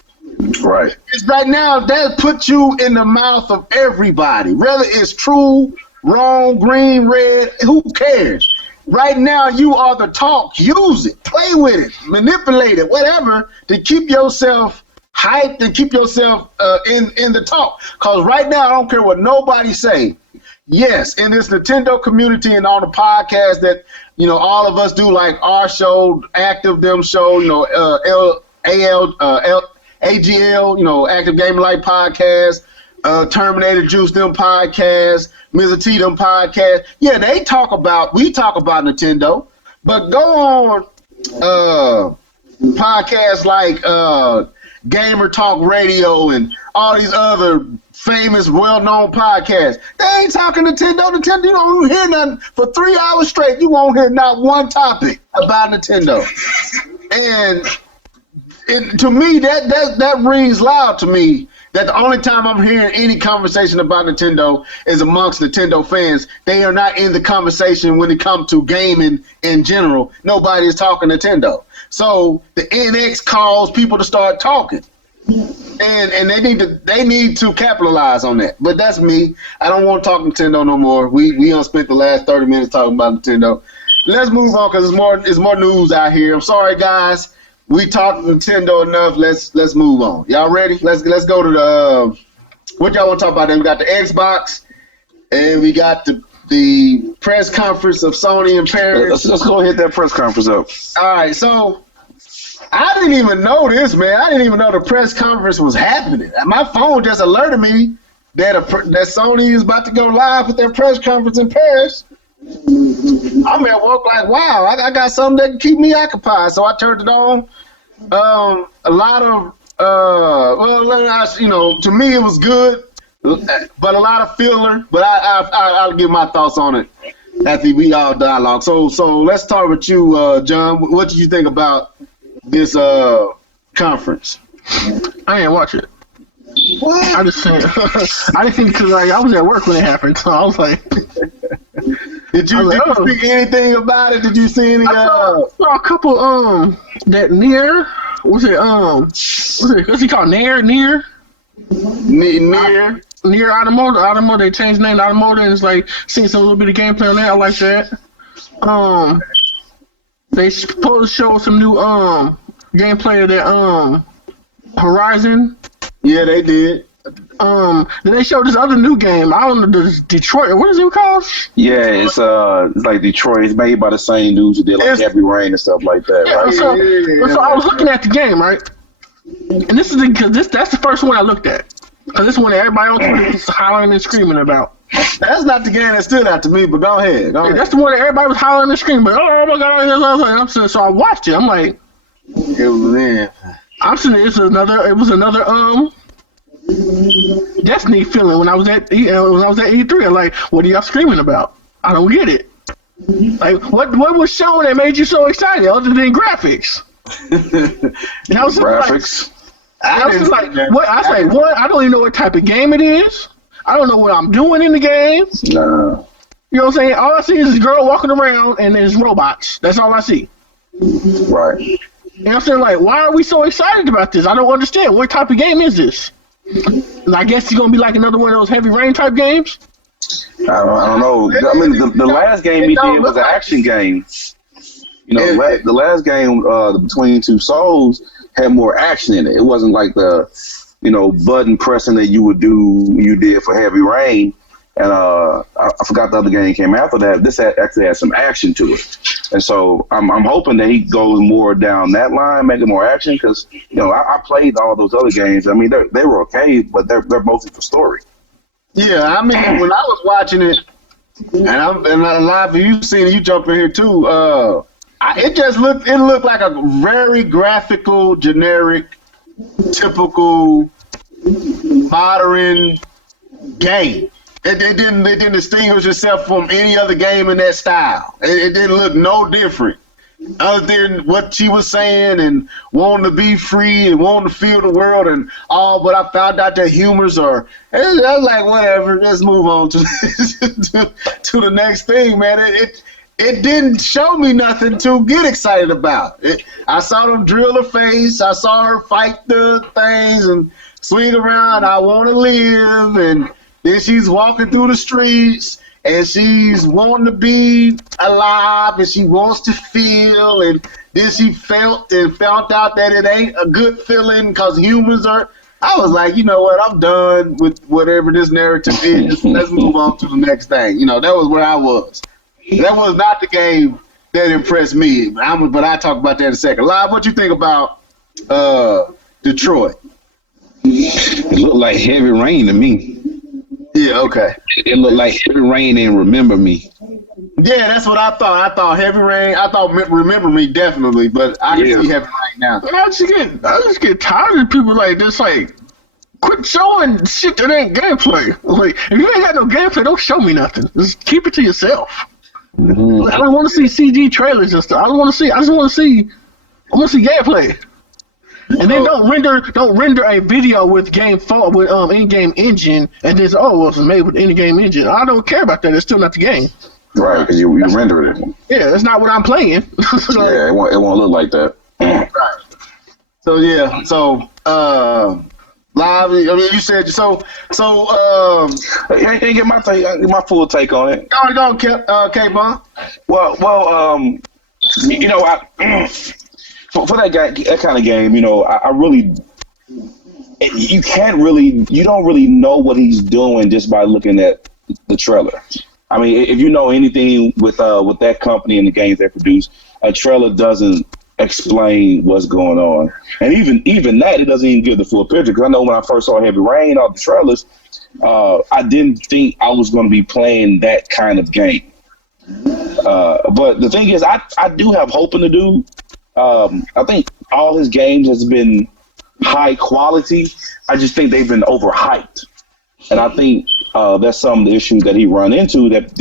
Right. Because right now, that puts you in the mouth of everybody. Whether it's true, wrong, green, red, who cares? Right now, you are the talk. Use it. Play with it. Manipulate it. Whatever, to keep yourself hyped and keep yourself in the talk. Because right now, I don't care what nobody say. Yes, in this Nintendo community and on the podcast that, all of us do, like our show, Active Them show, AGL, Active Game Life podcast, Terminator Juice Them podcast, Mr. T Them podcast. Yeah, we talk about Nintendo, but go on podcasts like Gamer Talk Radio and all these other famous, well-known podcasts. They ain't talking Nintendo. Nintendo, you don't hear nothing for 3 hours straight. You won't hear not one topic about Nintendo. And to me, that rings loud to me. That the only time I'm hearing any conversation about Nintendo is amongst Nintendo fans. They are not in the conversation when it comes to gaming in general. Nobody is talking Nintendo. So the NX calls people to start talking. And they need to capitalize on that. But that's me. I don't want to talk Nintendo no more. We done spent the last 30 minutes talking about Nintendo. Let's move on, because it's more news out here. I'm sorry, guys. We talked Nintendo enough. Let's move on. Y'all ready? Let's go to the what y'all want to talk about? Then we got the Xbox, and we got the press conference of Sony in Paris. Let's go hit that press conference up. All right, so I didn't even know this, man. I didn't even know the press conference was happening. My phone just alerted me that Sony is about to go live with their press conference in Paris. I'm at work like, wow, I got something that can keep me occupied. So I turned it on. A lot of, to me it was good, but a lot of filler. But I'll give my thoughts on it after we all dialogue. So let's start with you, John. What did you think about this conference? I didn't watch it. What? I just said I didn't think, because I was at work when it happened, so I was like. Did you see anything about it? Did you see any? I saw a couple. That Nier. What's he called? Nier. Nier Automotive. They changed the name to Automotive, and it's like seeing some little bit of gameplay on that. I like that. They supposed to show some new gameplay of that Horizon. Yeah, they did. Then they showed this other new game. I don't know, this Detroit. What is it called? Yeah, it's like Detroit. It's made by the same dudes who did like Heavy Rain and stuff like that. Yeah, right? So I was looking at the game, right? And this is that's the first one I looked at. Because this one everybody on Twitter was hollering and screaming about. That's not the game that stood out to me, but go ahead. That's the one that everybody was hollering and screaming. But oh my god! So I watched it. I'm like, I'm saying it was another Destiny feeling when I was at E3. I'm like, what are y'all screaming about? I don't get it. Like, what was shown that made you so excited other than graphics? And I was graphics. What? I don't even know what type of game it is. I don't know what I'm doing in the game. No. You know what I'm saying? All I see is this girl walking around and there's robots. That's all I see. Right. You know what I'm saying? Like, why are we so excited about this? I don't understand. What type of game is this? And I guess it's gonna be like another one of those Heavy Rain type games. I don't know. I mean, the last game he did was an action game. You know, the last game, Between Two Souls, had more action in it. It wasn't like the, button pressing that you did for Heavy Rain. And I forgot the other game came after that. This actually had some action to it. And so I'm hoping that he goes more down that line, make it more action, because I played all those other games. I mean, they were okay, but they're mostly for story. Yeah, I mean, when I was watching it, And live, you seen it, you jump in here too. It looked like a very graphical, generic, typical modern game. It didn't distinguish itself from any other game in that style. It didn't look no different, other than what she was saying and wanting to be free and wanting to feel the world and all. But I found out that humors are. I was like, whatever. Let's move on to to the next thing, man. It didn't show me nothing to get excited about. I saw them drill her face. I saw her fight the things and swing around. I want to live. And then she's walking through the streets and she's wanting to be alive and she wants to feel. And then she felt and found out that it ain't a good feeling because humans are. I was like, you know what? I'm done with whatever this narrative is. Let's move on to the next thing. You know, that was where I was. That was not the game that impressed me. But I'll talk about that in a second. Live, what you think about Detroit? It looked like Heavy Rain to me. Yeah, okay. It looked like Heavy Rain and Remember Me. Yeah, that's what I thought. I thought Heavy Rain. I thought Remember Me definitely, but I can see Heavy Rain now. I just get tired of people like this. Like, quit showing shit that ain't gameplay. Like, if you ain't got no gameplay, don't show me nothing. Just keep it to yourself. Mm-hmm. I don't want to see CG trailers and stuff. I want to see gameplay. And then don't render a video with in-game engine and then well, it's made with in-game engine. I don't care about that. It's still not the game. Right, because you rendered it. Yeah, that's not what I'm playing. Yeah, it won't look like that. Right. So yeah, live. I mean, you said so. I can't get my full take on it. Go on, K-Bon. Well, you know, for that kind of game, you know, I really, you don't really know what he's doing just by looking at the trailer. I mean, if you know anything with that company and the games they produce, a trailer doesn't explain what's going on, and even that, it doesn't even give the full picture. Because I know when I first saw Heavy Rain, all the trailers, I didn't think I was going to be playing that kind of game. But the thing is, I do have hope in the dude. I think all his games has been high quality. I just think they've been overhyped, and I think that's some of the issues that he run into. That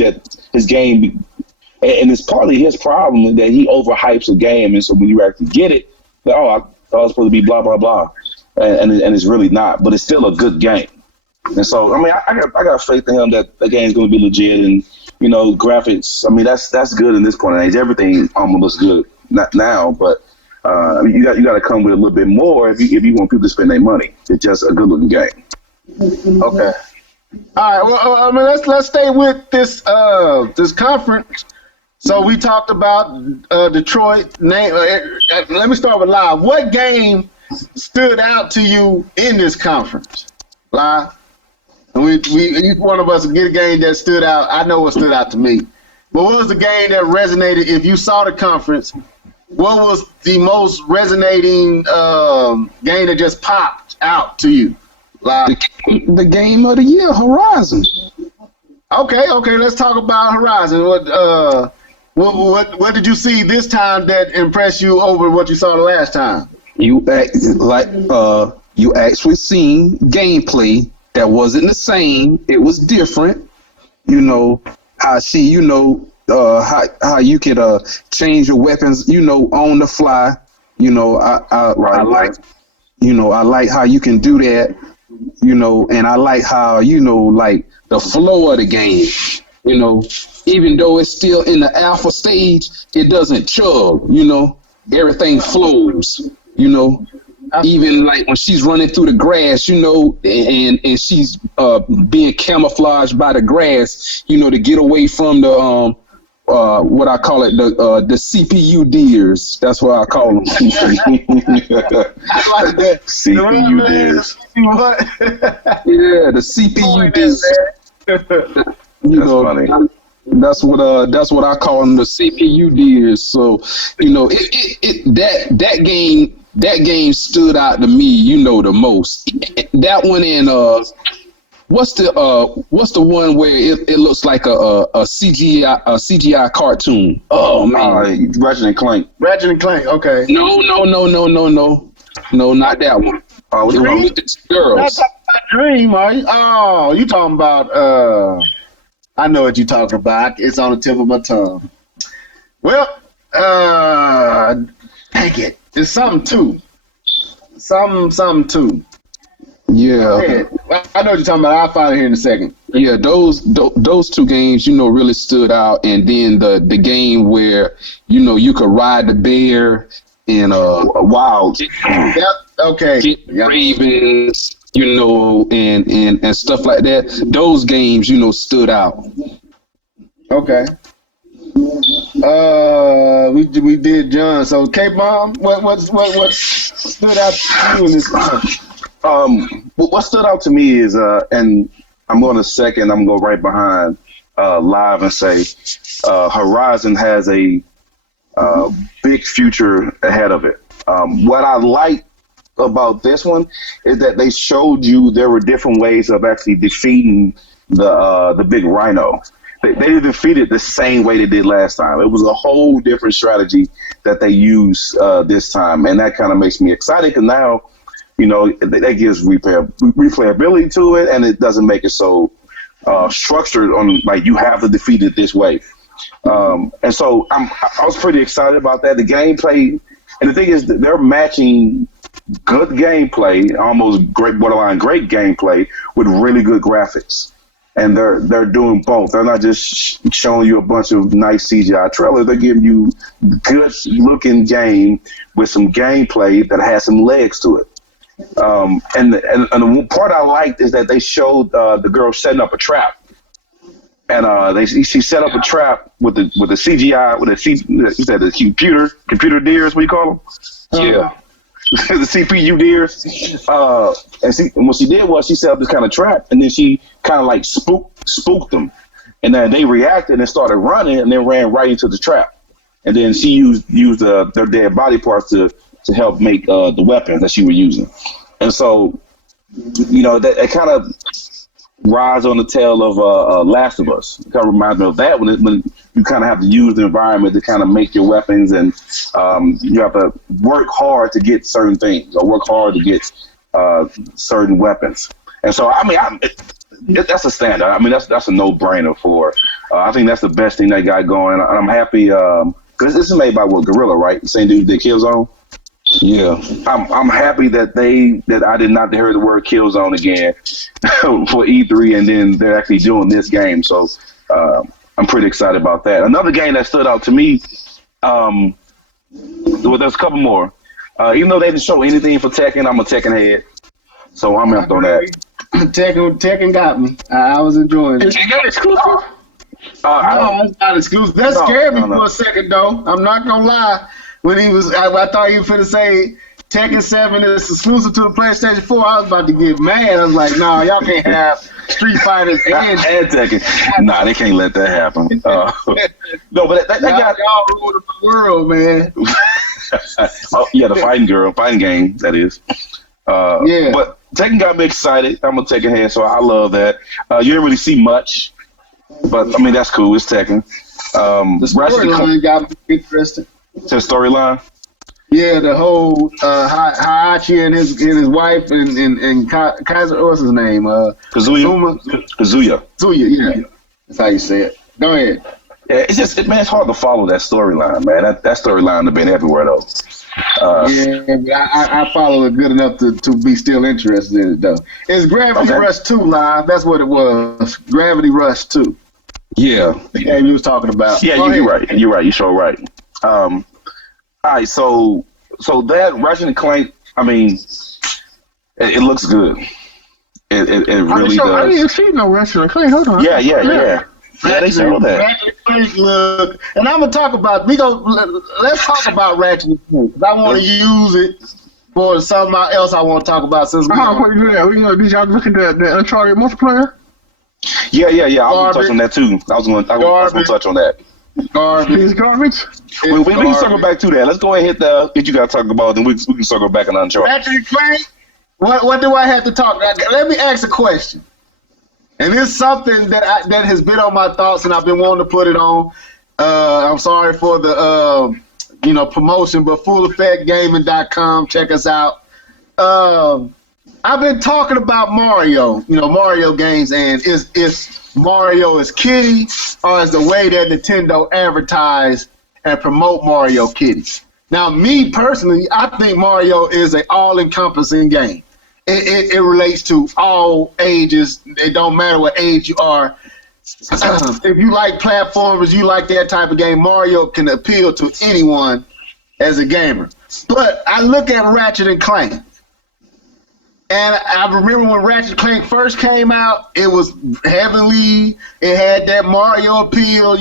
his game, and it's partly his problem that he overhypes a game, and so when you actually get it, like, I thought it was supposed to be blah blah blah, and it's really not. But it's still a good game, and so I mean, I got faith in him that the game's going to be legit, and you know, graphics. I mean, that's good in this point of age. Everything almost looks good. Not now, but you got to come with a little bit more if you want people to spend their money. It's just a good looking game. Okay. All right. Well, I mean, let's stay with this conference. So we talked about Detroit. Let me start with Live. What game stood out to you in this conference, Live? And each one of us get a game that stood out. I know what stood out to me. But what was the game that resonated? If you saw the conference, what was the most resonating game that just popped out to you? The game of the year, Horizon. Okay, let's talk about Horizon. What did you see this time that impressed you over what you saw the last time? You actually seen gameplay that wasn't the same. It was different. You know how how you could change your weapons, you know, on the fly. You know, I like how you can do that, you know, and I like how, you know, like the flow of the game, you know, even though it's still in the alpha stage, it doesn't chug, you know, everything flows, you know. Even like when she's running through the grass, you know, and she's being camouflaged by the grass, you know, to get away from the what I call it, the CPU deers. That's what I call them. I like that. CPU deers. Yeah, the CPU deers. You know, funny. That's what I call them, the CPU deers. So, you know, that game stood out to me, you know, the most. That one and what's the one where it looks like a CGI cartoon? Oh man, Ratchet and Clank. Ratchet and Clank. Okay. no, not that one. Oh, It was with the girls. Not talking about Dream, are you? Oh, you talking about? I know what you're talking about. It's on the tip of my tongue. Well, dang it. It's something too. Something too. Yeah. I know what you're talking about. I'll find it here in a second. Yeah, those two games, really stood out, and then the game where you could ride the bear and Wild. Yep. Okay. get ravens, and stuff like that. Those games, stood out. Okay. We did John. So K-Bomb, what stood out to you in this game? What stood out to me is, and I'm going to second, I'm going to go right behind Live and say Horizon has a big future ahead of it. What I like about this one is that they showed you there were different ways of actually defeating the big rhino. They defeated the same way they did last time. It was a whole different strategy that they used this time, and that kind of makes me excited because now, that gives replayability to it, and it doesn't make it so structured on like you have to defeat it this way. And so I was pretty excited about that. The gameplay, and the thing is, that they're matching good gameplay, almost borderline great gameplay, with really good graphics. And they're doing both. They're not just showing you a bunch of nice CGI trailers. They're giving you good looking game with some gameplay that has some legs to it. And the part I liked is that they showed the girl setting up a trap, and she set up a trap with the CGI the computer deers. What do you call them? Yeah. The CPU deers, and what she did was she set up this kind of trap, and then she kind of like spooked them, and then they reacted and started running, and then ran right into the trap, and then she used their dead body parts to help make the weapons that she was using, and so that kind of rides on the tail of Last of Us. It kind of reminds me of that when you kind of have to use the environment to kind of make your weapons, and you have to work hard to get certain things or work hard to get certain weapons. And so, that's a standard. That's a no-brainer for. I think that's the best thing they got going. I'm happy because this is made by Guerrilla, right? The same dude that Killzone. Yeah, I'm happy that I did not hear the word Killzone again for E3, and then they're actually doing this game. So I'm pretty excited about that. Another game that stood out to me, well, there's a couple more. Even though they didn't show anything for Tekken, I'm a Tekken head, so I'm up on that. Tekken got me. I was enjoying it. Is that exclusive? No, it's not exclusive. That scared me for a second, though. I'm not gonna lie. When I thought he was finna say Tekken 7 is exclusive to the PlayStation 4, I was about to get mad. I was like, nah, y'all can't have Street Fighters and Tekken. Nah, they can't let that happen. No, but that got y'all ruined the world, man. Oh yeah, the fighting game, that is. Yeah. But Tekken got me excited. I'm a Tekken head, so I love that. You didn't really see much, but that's cool. It's Tekken. The storyline got me interested. The storyline? Yeah, the whole Hayachi and his wife and Kaiser, what's his name? Kazuya, yeah. That's how you say it. Go ahead. Yeah, it's just, it's hard to follow that storyline, man. That storyline has been everywhere, though. Yeah, but I follow it good enough to be still interested in it, though. It's Gravity Rush 2 Live. That's what it was. Gravity Rush 2. Yeah. The game you was talking about. Yeah, you're right. You're right. You're sure right. All right, so that Ratchet and Clank, it looks good. It really does. I didn't see no Ratchet and Clank. Hold on. Yeah. Yeah, they showed that. Ratchet and Clank look, and I'm gonna talk about. Let's talk about Ratchet and Clank. I want to use it for something else. I want to talk about since. Before you do that, did y'all look at the Uncharted multiplayer? Yeah. I was gonna touch on that too. I was gonna touch on that. Garbage. Garbage? We can circle back to that. Let's go ahead and hit what you got to talk about, and we can circle back on Uncharted. Ratchet and Clank. What do I have to talk? Let me ask a question. And it's something that has been on my thoughts, and I've been wanting to put it on. I'm sorry for the promotion, but fulleffectgaming.com. Check us out. I've been talking about Mario, Mario games, and is Mario as Kitty, or is the way that Nintendo advertise and promote Mario Kitty? Now, me personally, I think Mario is an all-encompassing game. It relates to all ages. It don't matter what age you are. If you like platformers, you like that type of game, Mario can appeal to anyone as a gamer. But I look at Ratchet and Clank, and I remember when Ratchet and Clank first came out, it was heavenly. It had that Mario appeal,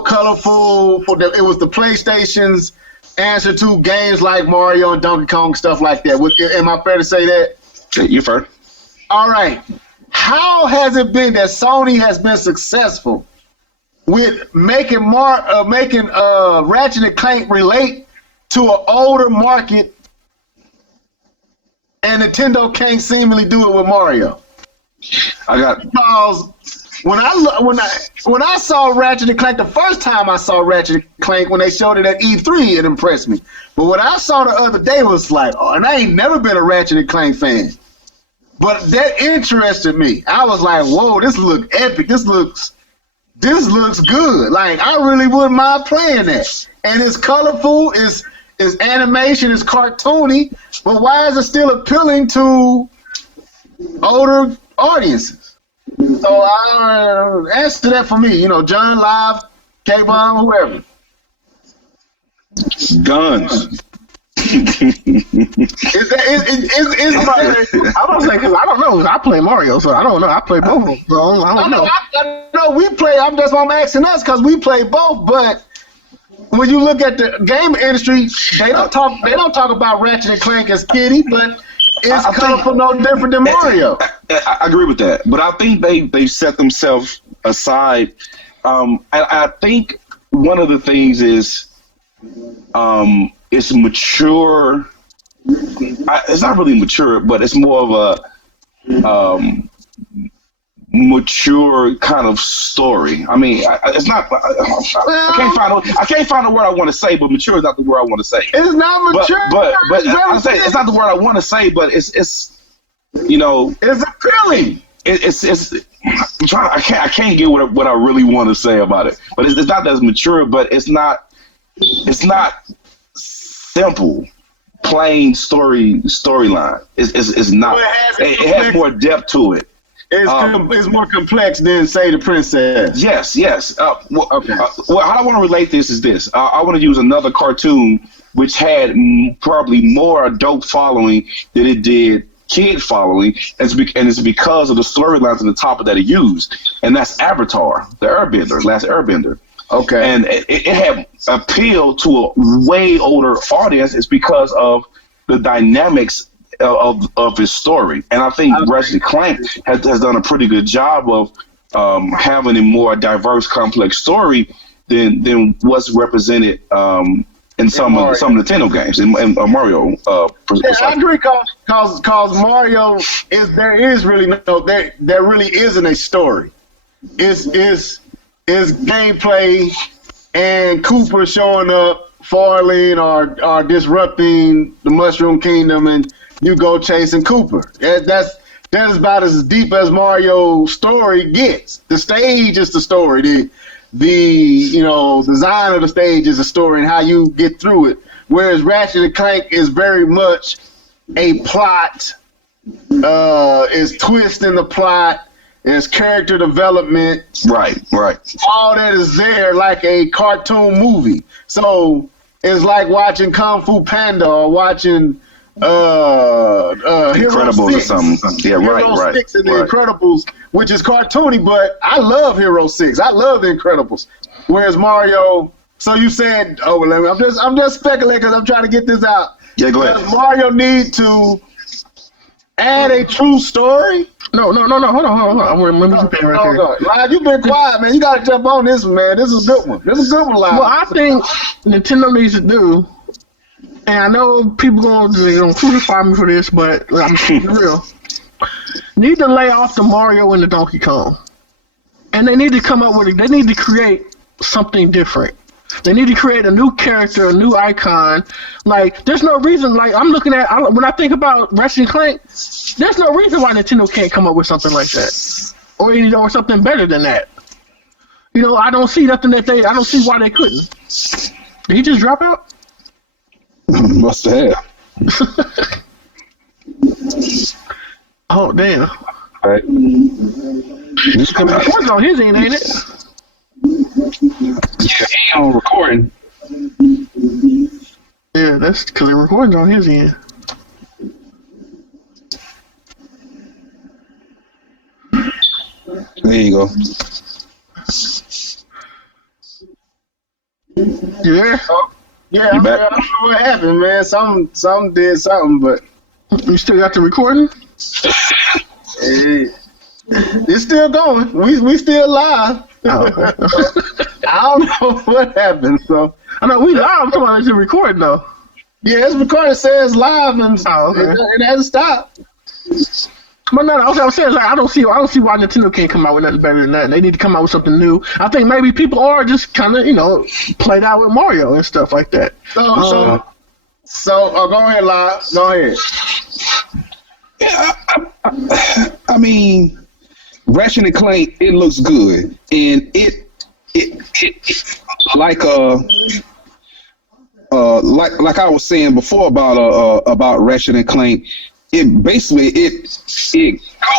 colorful. It was the PlayStation's answer to games like Mario and Donkey Kong, stuff like that. Am I fair to say that? You fair. All right. How has it been that Sony has been successful with making Ratchet and Clank relate to an older market, and Nintendo can't seemingly do it with Mario? Because when I saw Ratchet and Clank the first time I saw Ratchet and Clank, when they showed it at E3, it impressed me. But what I saw the other day was like, and I ain't never been a Ratchet and Clank fan, but that interested me. I was like, whoa, this looks epic. This looks good. Like, I really wouldn't mind playing that. And it's colorful. It's animation. It's cartoony. But why is it still appealing to older audiences? So answer that for me. John, Live, K-Bomb, whoever. Guns. I'm about to say, because I don't know. I play Mario, so I don't know. I play both of them, so I don't know. I know we play. That's why I'm asking us, because we play both. But when you look at the game industry, they don't talk about Ratchet and Clank as Kitty, but it's colorful, no different than Mario. I agree with that, but I think they set themselves aside. I think one of the things is it's mature. It's not really mature, but it's more of a mature kind of story. I mean, it's not. I can't find the word I want to say, but mature is not the word I want to say. It's not mature. But I say it's not the word I want to say, but it's it's appealing. I can't get what I really want to say about it. But it's not as mature, but it's not simple, plain storyline. It's not. It has more depth to it. It's more complex than, say, the princess. Yes. Okay. How I want to relate this is this. I want to use another cartoon which had probably more adult following than it did kid following, and it's because of the storylines on the top of that it used, and that's Avatar, the Airbender, Last Airbender. Okay. And it had appeal to a way older audience. It's because of the dynamics of his story. And I think Ratchet and Clank has done a pretty good job of having a more diverse, complex story than what's represented in some Nintendo games, in Mario. I agree, cause Mario there really isn't a story. It's gameplay and Cooper showing up, foiling or disrupting the Mushroom Kingdom, and you go chasing Cooper. That is about as deep as Mario's story gets. The stage is the story. The design of the stage is a story and how you get through it. Whereas Ratchet and Clank is very much a plot, is twist in the plot, is character development. Right. All that is there like a cartoon movie. So it's like watching Kung Fu Panda or watching Incredibles or something. Yeah, Hero 6 and the Incredibles, which is cartoony, but I love Hero 6. I love the Incredibles. Whereas Mario, so you said, I'm just speculating because I'm trying to get this out. Yeah, go ahead. Does Mario need to add a true story? No, hold on. Let me jump in right there. Live, you've been quiet, man. You got to jump on this one, man. This is a good one. Live. Well, I think Nintendo needs to do, and I know people gonna crucify me for this, but I'm keeping it real. need to lay off the Mario and the Donkey Kong, and they need to come up with. They need to create something different. They need to create a new character, a new icon. Like, there's no reason. Like, I'm looking at when I think about Ratchet and Clank, there's no reason why Nintendo can't come up with something like that, or something better than that. You know, I don't see nothing that I don't see why they couldn't. Did he just drop out? Must have. Oh damn! Right. It's on his end, ain't it? Yeah, he on recording. Yeah, that's because the recording's on his end. There you go. You there? Yeah, I don't know what happened, man. Some did something, but You still got the recording? it's still going. We still live. Oh. I don't know what happened. So I know we live. I'm talking about it's recording though. yeah, it's recorded. Says live, and Okay. it hasn't stopped. But no, what I'm saying is like I don't see why Nintendo can't come out with nothing better than that. They need to come out with something new. I think maybe people are just kind of played out with Mario and stuff like that. So go ahead, live. Go ahead. Yeah, I mean, Ratchet and Clank, it looks good, and it like like I was saying before about Ratchet and Clank, it basically it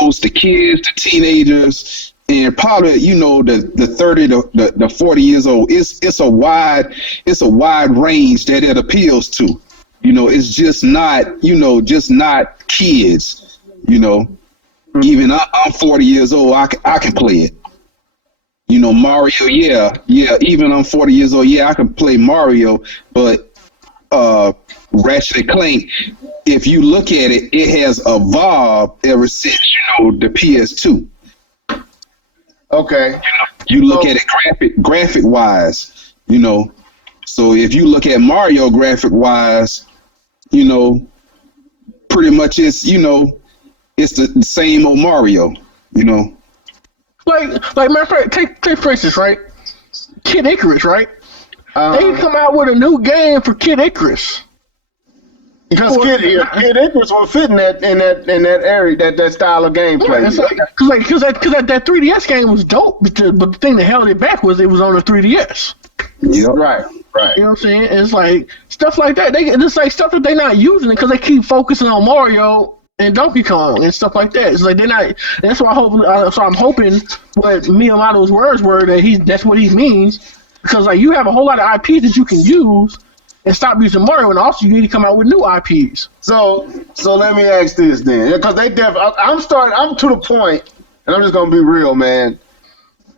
goes to kids, to teenagers, and probably the 30 to the 40 years old. It's a wide range that it appeals to. It's just not kids. Even I'm 40 years old. I can play it. Mario. Yeah. Even I'm 40 years old. Yeah, I can play Mario. But Ratchet and Clank, if you look at it, it has evolved ever since the PS2. Okay. You look at it graphic wise. So if you look at Mario graphic wise, pretty much it's it's the same old Mario, Like matter of fact, take for instance, right? Kid Icarus, right? They come out with a new game for Kid Icarus. Because Kid Icarus will fit in that area, that style of gameplay. Because that 3DS game was dope, but the thing that held it back was it was on the 3DS. Yep. Right. You know what I'm saying? And it's like stuff like that. It's like stuff that they're not using because they keep focusing on Mario and Donkey Kong and stuff like that. It's like they're not. That's why I'm hoping what Miyamoto's words were that's what he means, because like you have a whole lot of IPs that you can use and stop using Mario, and also you need to come out with new IPs. So let me ask this then, because I'm to the point, and I'm just gonna be real, man.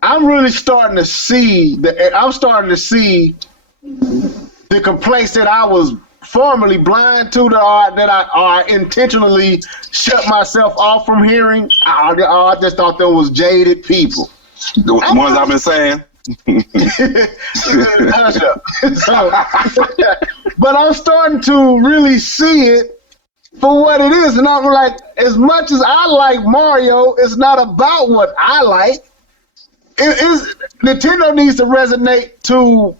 I'm really starting to see the complaints that I was formerly blind to, that I intentionally shut myself off from hearing. I just thought there was jaded people. The ones I've been saying. Hush up. But I'm starting to really see it for what it is, and I'm like, as much as I like Mario, it's not about what I like. Nintendo needs to resonate to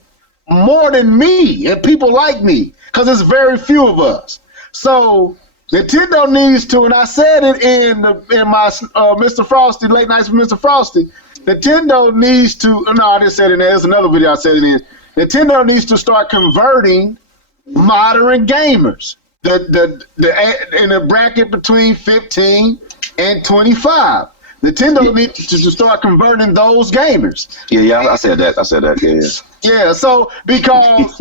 more than me and people like me, because there's very few of us. So Nintendo needs to, and I said it in my Mr. Frosty, Late Nights with Mr. Frosty, Nintendo needs to, no, I didn't say it in there, there's another video I said it in. Nintendo needs to start converting modern gamers, in the bracket between 15 and 25. Nintendo needs to start converting those gamers. Yeah, I said that. Yeah. Yeah, so because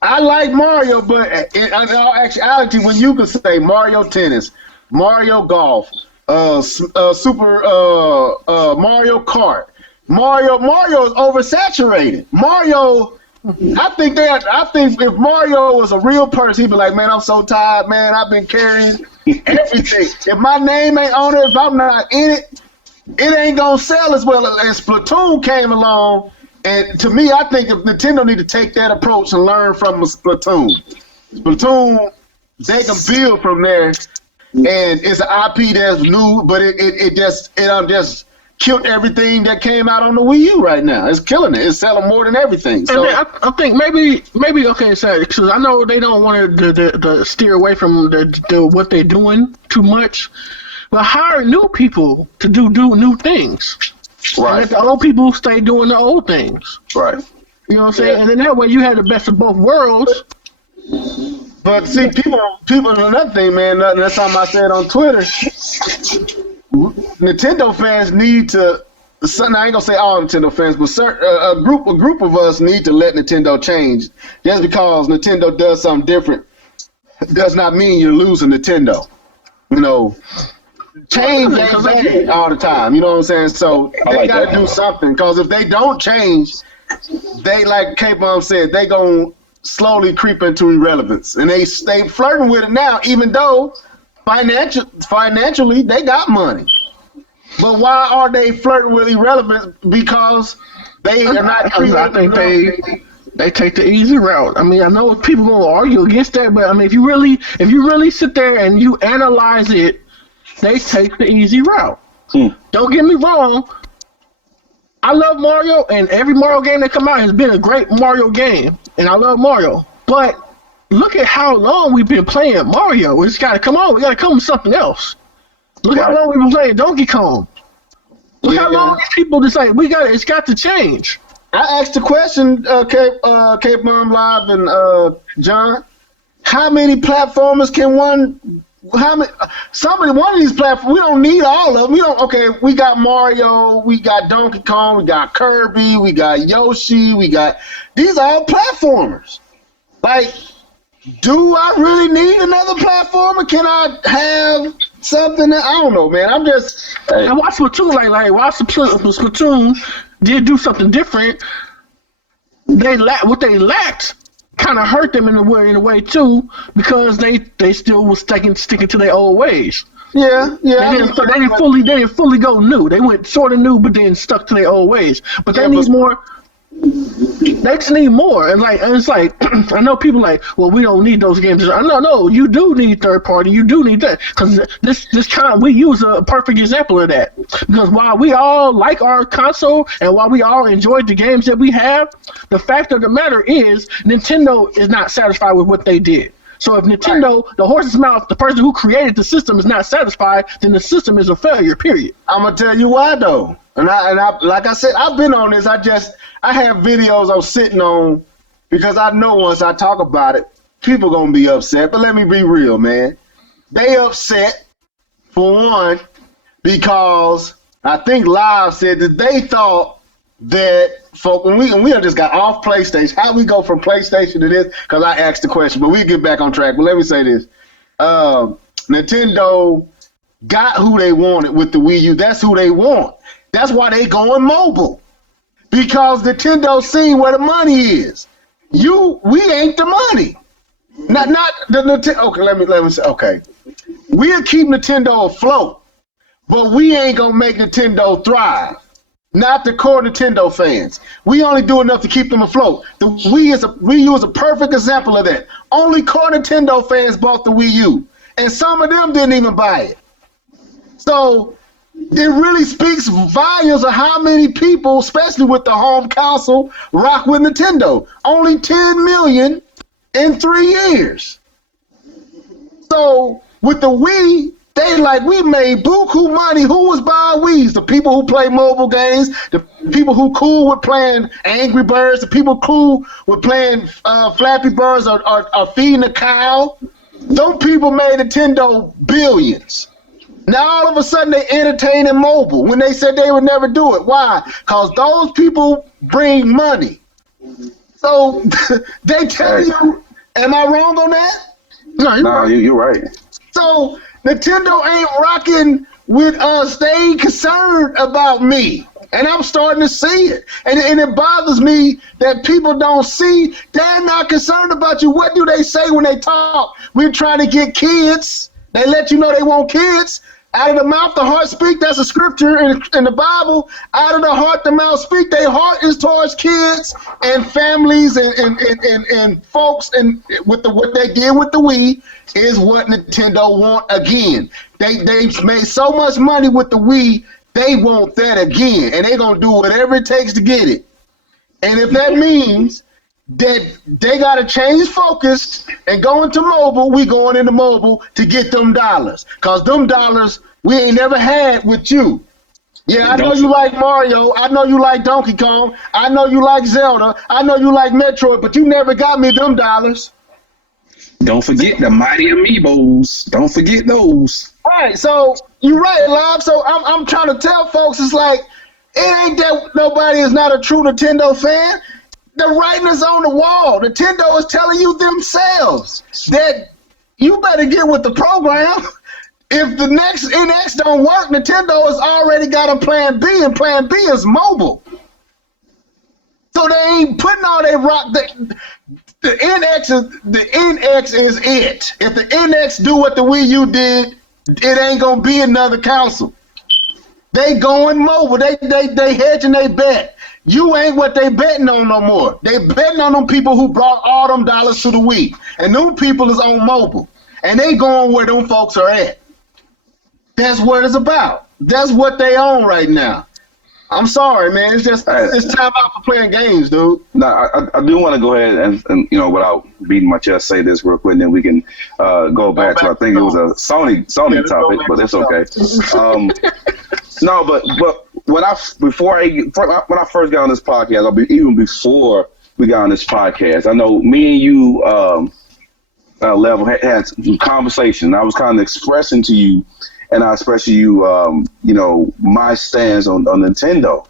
I like Mario, but in all actuality, when you could say Mario Tennis, Mario Golf, Super Mario Kart, Mario is oversaturated. Mario, I think if Mario was a real person, he'd be like, man, I'm so tired, man. I've been carrying everything. If my name ain't on it, if I'm not in it, it ain't gonna sell as well as Splatoon came along. And to me, I think if Nintendo need to take that approach and learn from Splatoon, they can build from there. and it's an IP that's new, but it just killed everything that came out on the Wii U right now. It's killing it. It's selling more than everything. So and I think maybe okay, so because I know they don't want to steer away from what they're doing too much, but hire new people to do new things. Right. And let the old people stay doing the old things. Right. You know what I'm saying? Yeah. And then that way you have the best of both worlds. But see, people, another thing, man, that's something I said on Twitter. Nintendo fans need to. I ain't gonna say all Nintendo fans, but a group of us need to let Nintendo change. Just because Nintendo does something different does not mean you're losing Nintendo. You know, change ain't bad all the time. You know what I'm saying? So they gotta do something. Because if they don't change, they, like K-Bomb said, they gonna slowly creep into irrelevance, and they stay flirting with it now, even though financially they got money. But why are they flirting with irrelevance? Because they are not. I think they take the easy route. I mean, I know people gonna argue against that, but I mean, if you really sit there and you analyze it, they take the easy route. Don't get me wrong. I love Mario, and every Mario game that come out has been a great Mario game, and I love Mario. But look at how long we've been playing Mario. We just gotta come on. We gotta come with something else. Look how long we've been playing Donkey Kong. Look how long these people just like it's got to change. I asked the question, K-Bomb Live and John, how many platformers can one? One of these platforms, we don't need all of them. We got Mario, we got Donkey Kong, we got Kirby, we got Yoshi, these are all platformers. Like, do I really need another platformer? Can I have something that, I don't know, man. I'm just. I watched Splatoon, watch Splatoon did do something different. What they lacked kind of hurt them in a way too, because they still was sticking to their old ways. Yeah. They didn't fully go new. They went sort of new, but then stuck to their old ways. But they need more. They just need more, and it's like I know people well, we don't need those games. No, you do need third party. You do need that, because we use a perfect example of that. Because while we all like our console and while we all enjoyed the games that we have, the fact of the matter is Nintendo is not satisfied with what they did. So if Nintendo, the horse's mouth, the person who created the system is not satisfied, then the system is a failure. Period. I'm gonna tell you why though, and I like I said, I've been on this. I have videos I'm sitting on because I know once I talk about it, people gonna be upset. But let me be real, man. They upset for one because I think Live said that they thought that when we just got off PlayStation, how we go from PlayStation to this? Because I asked the question, but we get back on track. But let me say this: Nintendo got who they wanted with the Wii U. That's who they want. That's why they going mobile. Because Nintendo seen where the money is. We ain't the money. Not the Nintendo. Okay, let me say. Okay, we'll keep Nintendo afloat, but we ain't gonna make Nintendo thrive. Not the core Nintendo fans. We only do enough to keep them afloat. The Wii U is a perfect example of that. Only core Nintendo fans bought the Wii U, and some of them didn't even buy it. So it really speaks volumes of how many people, especially with the home console, rock with Nintendo. Only 10 million in 3 years. So with the Wii, we made buku money. Who was buying Wii's? The people who play mobile games, the people who cool with playing Angry Birds, the people cool with playing Flappy Birds or feeding a cow. Those people made Nintendo billions. Now all of a sudden they entertaining mobile when they said they would never do it. Why? Because those people bring money. So they tell you, am I wrong on that? No, you're right. So Nintendo ain't rocking with us. They ain't concerned about me. And I'm starting to see it. And it bothers me that people don't see they're not concerned about you. What do they say when they talk? We're trying to get kids. They let you know they want kids. Out of the mouth, the heart speak. That's a scripture in the Bible. Out of the heart, the mouth speak. Their heart is towards kids and families and folks. And with what they did with the Wii is what Nintendo want again. They've made so much money with the Wii, they want that again, and they're gonna do whatever it takes to get it. And if that means that they got to change focus and go into mobile, we going into mobile to get them dollars. Because them dollars we ain't never had with you. Yeah, I know you like Mario. I know you like Donkey Kong. I know you like Zelda. I know you like Metroid, but you never got me them dollars. Don't forget the Mighty Amiibos. Don't forget those. All right, so you're right, Lob. So I'm trying to tell folks, it's like, it ain't that nobody is not a true Nintendo fan. The writing is on the wall. Nintendo is telling you themselves that you better get with the program. If the next NX don't work, Nintendo has already got a plan B, and plan B is mobile. So they ain't putting all their rock. The NX is it. If the NX do what the Wii U did, it ain't gonna be another console. They going mobile. They hedging they bet. You ain't what they betting on no more. They betting on them people who brought all them dollars to the Wii. And them people is on mobile. And they going where them folks are at. That's what it's about. That's what they own right now. I'm sorry, man. It's just it's time out for playing games, dude. No, I do want to go ahead and without beating my chest, say this real quick, and then we can go back to, I think it was a Sony topic, but it's okay. No, but when I first got on this podcast, even before we got on this podcast, I know me and you level had some conversation. I was kind of expressing to you, and I expressed to you, my stance on Nintendo.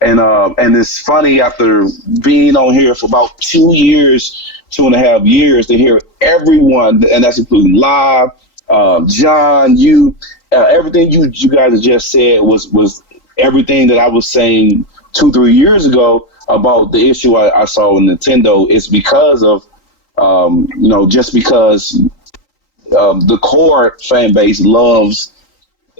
And it's funny, after being on here for about 2.5 years, to hear everyone, and that's including Live, John, you, everything you guys have just said was everything that I was saying 2-3 years ago about the issue I saw with Nintendo. Is because of, just because the core fan base loves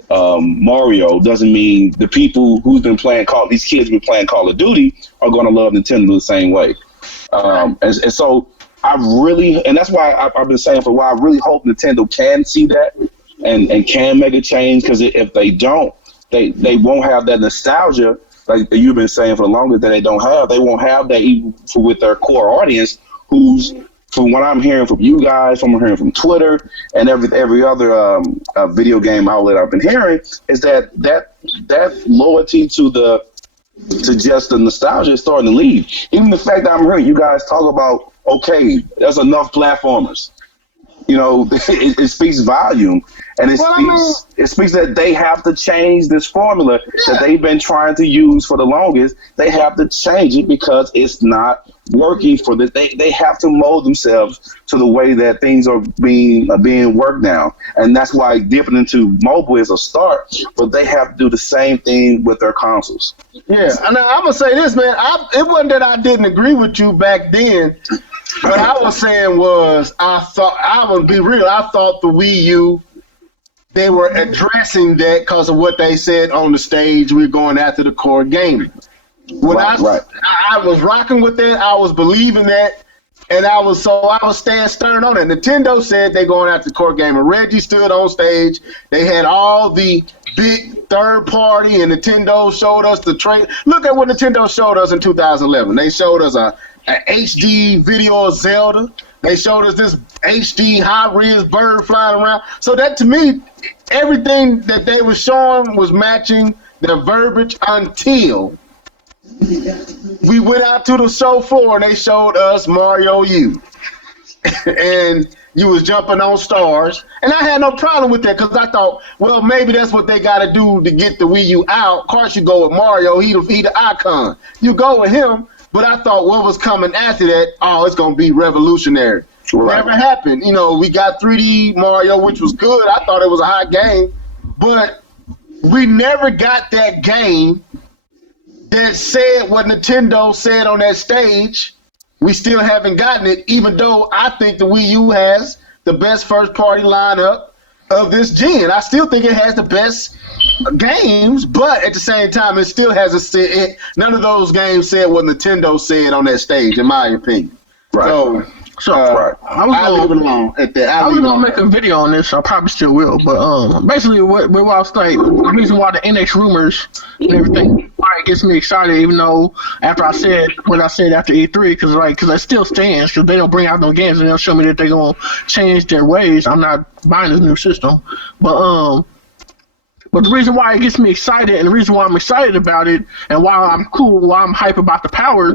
Mario doesn't mean the people who's been playing these kids been playing Call of Duty are going to love Nintendo the same way. And so I really, and that's why I've been saying for a while, I really hope Nintendo can see that and can make a change, because if they don't, they won't have that nostalgia like you've been saying for the longest that they don't have. They won't have that even with their core audience, who's, from what I'm hearing from you guys, from hearing from Twitter and every other video game outlet I've been hearing, is that loyalty to just the nostalgia is starting to leave. Even the fact that I'm hearing you guys talk about, okay, there's enough platformers. It speaks volume, and it speaks that they have to change this formula that they've been trying to use for the longest. They have to change it because it's not working for this. They have to mold themselves to the way that things are being worked now, and that's why dipping into mobile is a start. But they have to do the same thing with their consoles. Yeah, and I'm gonna say this, man. It wasn't that I didn't agree with you back then. What I was saying was, I thought the Wii U, they were addressing that because of what they said on the stage. We're going after the core gaming. I was rocking with that. I was believing that, and I was staying stern on it. Nintendo said they're going after core gaming. Reggie stood on stage. They had all the big third party, and Nintendo showed us the trade. Look at what Nintendo showed us in 2011. They showed us a HD video of Zelda. They showed us this HD high-res bird flying around. So that, to me, everything that they were showing was matching their verbiage until we went out to the show floor and they showed us Mario U. And you was jumping on stars. And I had no problem with that, because I thought, well, maybe that's what they got to do to get the Wii U out. Of course, you go with Mario. He the icon. You go with him. But I thought what was coming after that, it's going to be revolutionary. Right. Never happened. We got 3D Mario, which was good. I thought it was a hot game. But we never got that game that said what Nintendo said on that stage. We still haven't gotten it, even though I think the Wii U has the best first-party lineup. of this gen. I still think it has the best games, but at the same time, it still has none of those games said what Nintendo said on that stage, in my opinion. Right. So, Right. I'll leave it alone at that. I was gonna make a video on this. I probably still will, but basically, what I was like, the reason why the NX rumors and everything, why it gets me excited, even though after I said what I said after E3, because it still stands, because they don't bring out no games and they'll show me that they're gonna change their ways. I'm not buying this new system, but the reason why it gets me excited and the reason why I'm excited about it and why I'm cool, why I'm hype about the power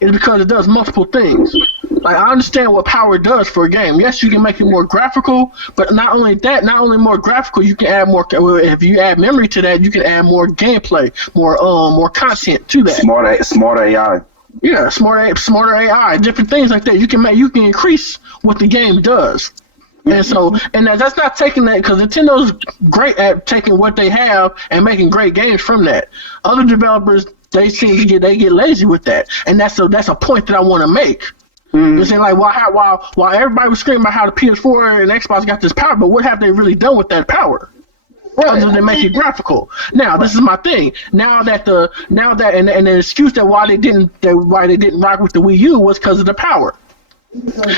is because it does multiple things. Like, I understand what power does for a game. Yes, you can make it more graphical, but not only more graphical, you can add more. If you add memory to that, you can add more gameplay, more content to that. Smarter AI. Yeah, smarter AI, different things like that. You can increase what the game does. And so, and that's not taking that, because Nintendo's great at taking what they have and making great games from that. Other developers, they get lazy with that, and that's a point that I want to make. You're saying, like, while everybody was screaming about how the PS4 and Xbox got this power, but what have they really done with that power? Other than make it graphical. Now, this is my thing. Now that the excuse that why they didn't rock with the Wii U was because of the power.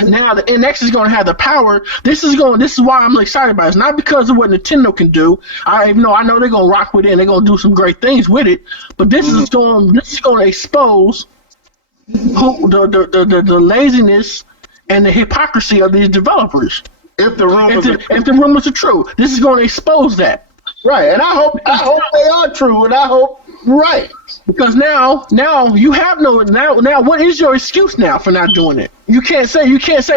Now the NX is going to have the power. This is why I'm excited about it. It's not because of what Nintendo can do. I know they're going to rock with it and they're going to do some great things with it. But this is going to expose the laziness and the hypocrisy of these developers. If the rumors are true, this is going to expose that. Right, and I hope they are true, and I hope right. Because now you have now what is your excuse now for not doing it? You can't say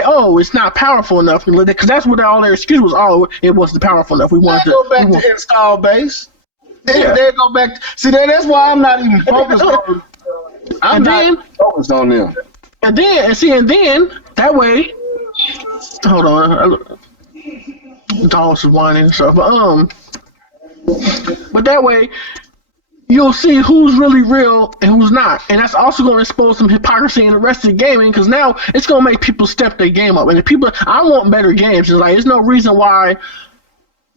oh, it's not powerful enough, because that's what all their excuse was. Oh, it wasn't powerful enough. We wanted to go back to install base. They go back. See, that's why I'm not even focused on. I'm not focused on them. And then that way. Hold on, dogs are whining and stuff, but that way you'll see who's really real and who's not, and that's also going to expose some hypocrisy in the rest of the gaming, because now it's going to make people step their game up. And I want better games. It's like, there's no reason why,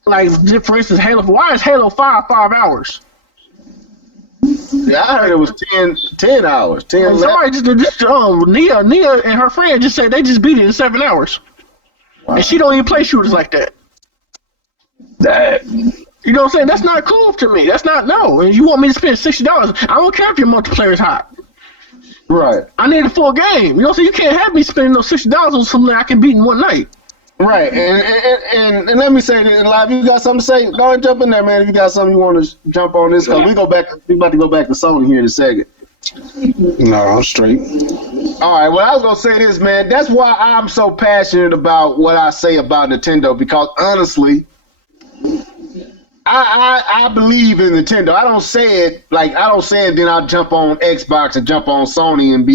like, for instance, why is Halo 5 hours? Yeah, I heard it was 10 hours. 10. Somebody just Nia and her friend just said they just beat it in 7 hours. Wow. And she don't even play shooters like that. You know what I'm saying? That's not cool to me. That's not, no. And you want me to spend $60? I don't care if your multiplayer is hot. Right. I need a full game. You know what I'm saying? You can't have me spending those $60 on something I can beat in one night. Right. And let me say this, Live, you got something to say? Go ahead, jump in there, man. If you got something you want to jump on this, because we about to go back to Sony here in a second. No, I'm straight. All right, well, I was going to say this, man. That's why I'm so passionate about what I say about Nintendo, because honestly, I believe in Nintendo. I don't say it then I'll jump on Xbox and jump on Sony and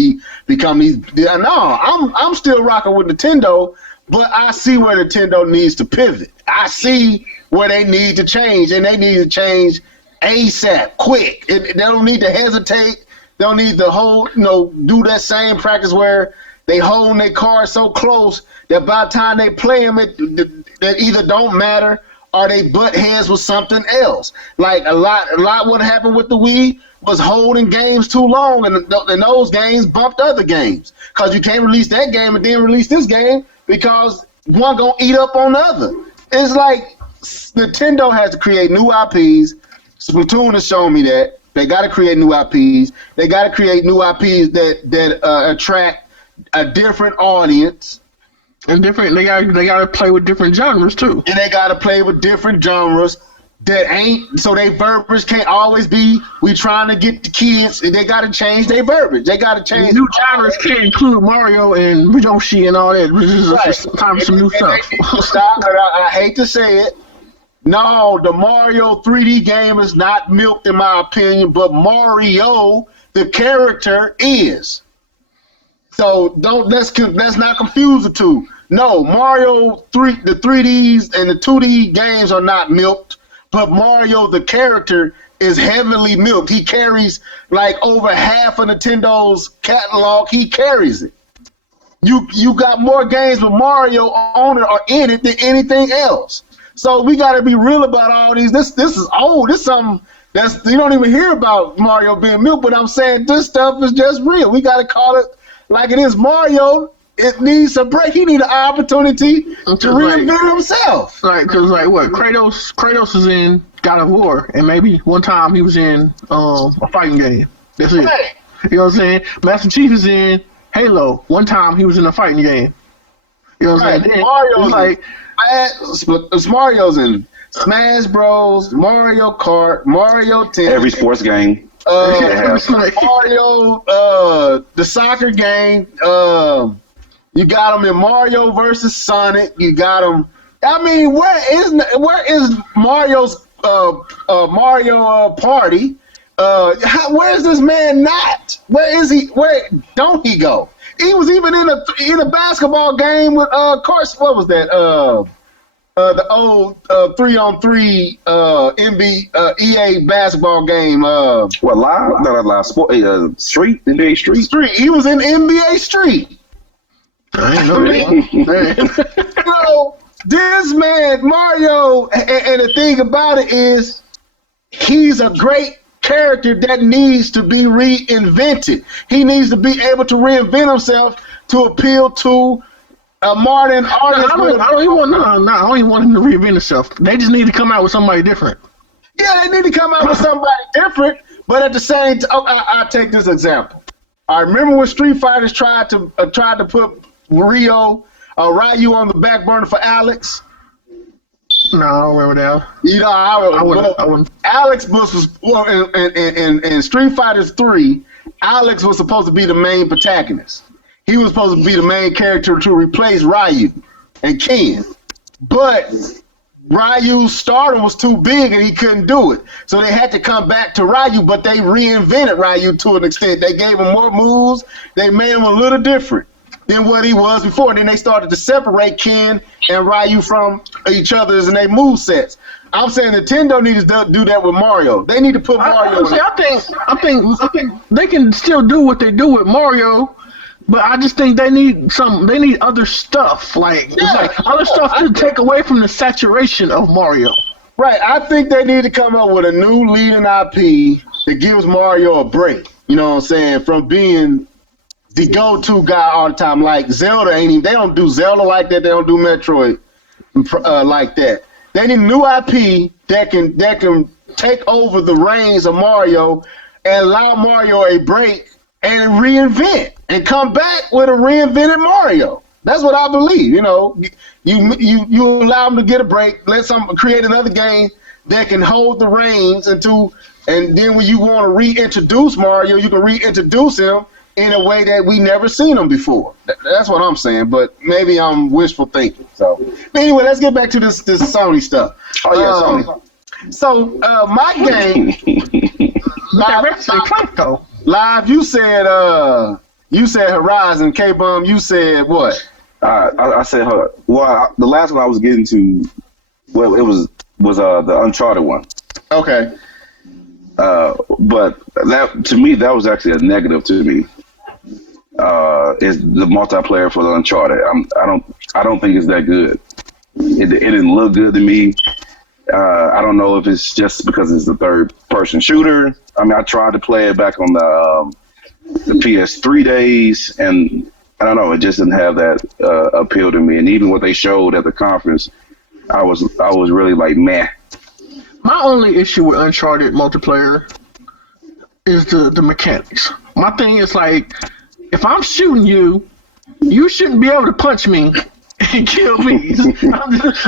become these. No, I'm still rocking with Nintendo, but I see where Nintendo needs to pivot. I see where they need to change, and they need to change ASAP, quick. They don't need to hesitate. They don't need to do that same practice where they hold their cards so close that by the time they play them, that either don't matter or they butt heads with something else. Like a lot what happened with the Wii was holding games too long, and those games bumped other games. Because you can't release that game and then release this game because one gonna eat up on the other. It's like Nintendo has to create new IPs. Splatoon has shown me that. They got to create new IPs. They got to create new IPs that attract a different audience. And different, they gotta play with different genres too. And they gotta play with different genres that ain't, so they verbiage can't always be, we trying to get the kids, and they gotta change their verbiage. They gotta change. New genres can't include Mario and Yoshi and all that, which is sometimes some new stuff. I hate to say it. No, the Mario 3D game is not milked in my opinion, but Mario, the character, is. So let's not confuse the two. No, the 3Ds and the 2D games are not milked, but Mario the character is heavily milked. He carries like over half of Nintendo's catalog. He carries it. You got more games with Mario on it or in it than anything else. So we got to be real about all these. This is old. This is something that's you don't even hear about Mario being milk. But I'm saying this stuff is just real. We got to call it like it is. Mario, it needs a break. He needs an opportunity to reinvent himself. Right, because like what Kratos is in God of War, and maybe one time he was in a fighting game. That's it. Right. You know what I'm saying? Master Chief is in Halo. One time he was in a fighting game. You know what I'm saying? Mario's like Mario's in Smash Bros, Mario Kart, Mario Tennis, Every sports game. Mario, the soccer game. You got him in Mario versus Sonic. You got him. I mean, where is Mario's Mario Party? Where is this man not? Where is he? Where don't he go? He was even in a basketball game with course. What was that? The old 3-on-3 EA basketball game. What live? Not live. Sport. Street. NBA Street. Street. He was in NBA Street. I ain't know that. You know, this man Mario, and the thing about it is, he's a great character that needs to be reinvented. He needs to be able to reinvent himself to appeal to a modern artist. I don't even want him to reinvent himself. They just need to come out with somebody different. Yeah, they need to come out with somebody different. But at the same time, I'll take this example. I remember when Street Fighters tried to put Ryu on the back burner for Alex. No, I don't remember that. You know, I wouldn't. Alex Bush was in Street Fighters 3. Alex was supposed to be the main protagonist. He was supposed to be the main character to replace Ryu and Ken, but Ryu's stardom was too big and he couldn't do it. So they had to come back to Ryu, but they reinvented Ryu to an extent. They gave him more moves. They made him a little different than what he was before. And then they started to separate Ken and Ryu from each other in their move sets. I'm saying Nintendo needs to do that with Mario. They need to put Mario. I think they can still do what they do with Mario, but I just think they need other stuff. It's like other stuff to take away from the saturation of Mario. Right. I think they need to come up with a new leading IP that gives Mario a break. You know what I'm saying? From being the go-to guy all the time. Like Zelda they don't do Zelda like that. They don't do Metroid like that. They need a new IP that can take over the reins of Mario and allow Mario a break and reinvent and come back with a reinvented Mario. That's what I believe. You know, you allow them to get a break, let some create another game that can hold the reins and then when you want to reintroduce Mario, you can reintroduce him in a way that we never seen him before. That's what I'm saying, but maybe I'm wishful thinking. So anyway, let's get back to this Sony stuff. Oh yeah, Sony. So my game live. You said Horizon. K-Bum, you said what? I said her. Well, the last one I was getting to, well, it was the Uncharted one. Okay. But that to me that was actually a negative to me. Is the multiplayer for the Uncharted? I don't think it's that good. It didn't look good to me. I don't know if it's just because it's a third-person shooter. I mean, I tried to play it back on the PS3 days, and I don't know. It just didn't have that appeal to me. And even what they showed at the conference, I was really like, meh. My only issue with Uncharted multiplayer is the mechanics. My thing is like, if I'm shooting you, you shouldn't be able to punch me and kill me.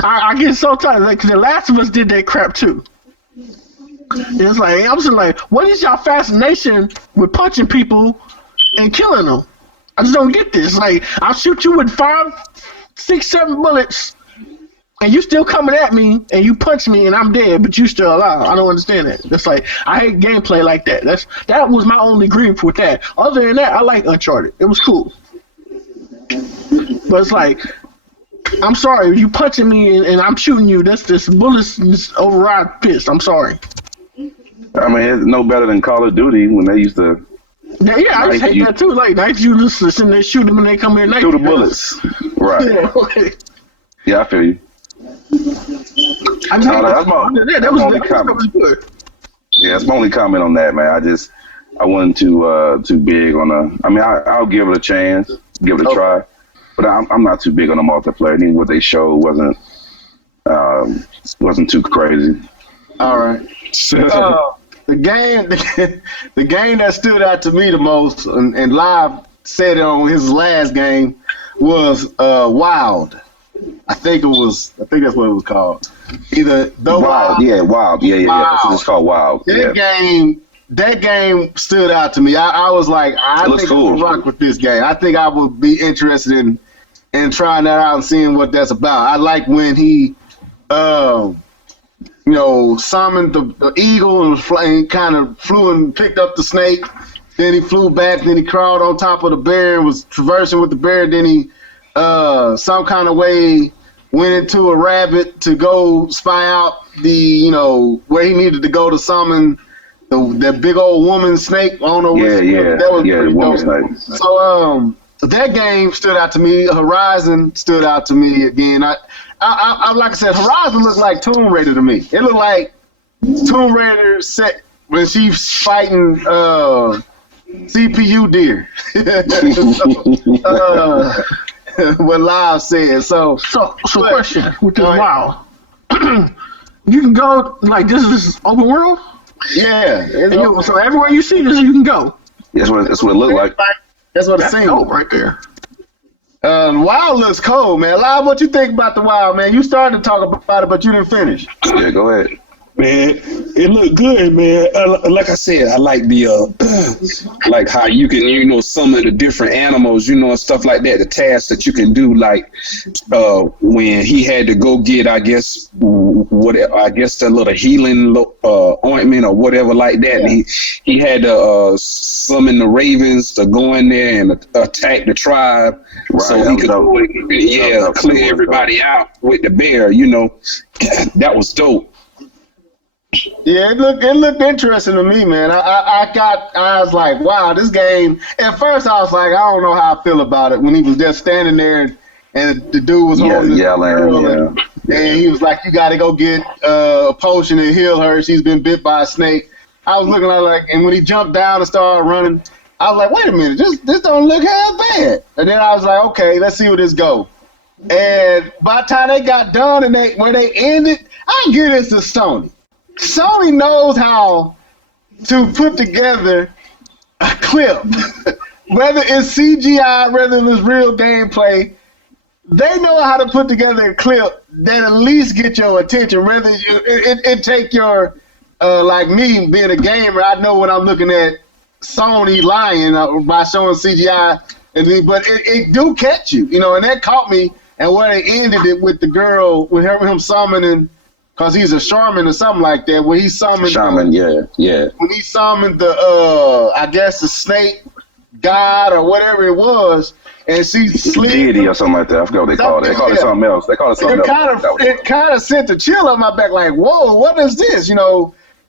I get so tired. Like, 'cause The Last of Us did that crap too. It's like, I'm just like, what is y'all fascination with punching people and killing them? I just don't get this. Like, I'll shoot you with 5, 6, 7 bullets, and you still coming at me, and you punch me, and I'm dead, but you still alive. I don't understand that. It's like, I hate gameplay like that. That was my only grief with that. Other than that, I like Uncharted. It was cool. But it's like, I'm sorry, you punching me and I'm shooting you. This bullets override fist. I'm sorry. I mean, it's no better than Call of Duty when they used to. Yeah, I just hate that too. Like, night you just sitting there shoot them and they come in. Through the bullets. Right. Yeah, okay. Yeah, I feel you. I just that was good. Yeah, that's my only comment on that, man. I wasn't too big on I'll give it a chance, give it a try, but I'm not too big on the multiplayer. I think what they showed wasn't too crazy. All right. The game that stood out to me the most, and Live said it on his last game, was Wild. I think that's what it was called. Either the Wild. Wild. Yeah. That's what it's called, Wild. That game stood out to me. I was like, I think I will rock with this game. I think I would be interested in trying that out and seeing what that's about. I like when he, summoned the eagle and was flying, kind of flew and picked up the snake. Then he flew back. Then he crawled on top of the bear and was traversing with the bear. Then he, some kind of way, went into a rabbit to go spy out where he needed to go to summon that big old woman snake. I don't know. That was pretty dope. Snake. So that game stood out to me. Horizon stood out to me again. I like I said, Horizon looked like Tomb Raider to me. It looked like Tomb Raider set when she's fighting CPU deer. What Live said. So question with this Wild. You can go like this is open world. Yeah. So everywhere you see this, you can go. That's what it looked like. That's what it seemed right there. Wild looks cold, man. Live, what you think about the Wild, man? You started to talk about it, but you didn't finish. Yeah, go ahead. Man, it looked good, man. Like I said, I like the like how you can, summon the different animals, and stuff like that. The tasks that you can do, like when he had to go get, I guess that little healing ointment or whatever like that. Yeah. And he had to summon the ravens to go in there and attack the tribe, right, so he could clear everybody out with the bear. That was dope. Yeah, it looked interesting to me, man. I was like, wow, this game. At first, I was like, I don't know how I feel about it when he was just standing there and the dude was holding yelling, and he was like, you got to go get a potion and heal her. She's been bit by a snake. I was looking at it and when he jumped down and started running, I was like, wait a minute, this don't look half bad. And then I was like, okay, let's see where this go. And by the time they got done and when they ended, I give this to Sony. Sony knows how to put together a clip, whether it's CGI, whether it's real gameplay. They know how to put together a clip that at least get your attention. Whether it take your, like me being a gamer, I know when I'm looking at Sony lying by showing CGI, but it do catch you, and that caught me. And where they ended it with the girl, with him summoning. Cause he's a shaman or something like that. When he summoned When he summoned the I guess the snake god or whatever it was, and she slid deity or something like that. I forgot what they called it. They called it something else. It kind of sent a chill up my back, like, whoa, what is this? And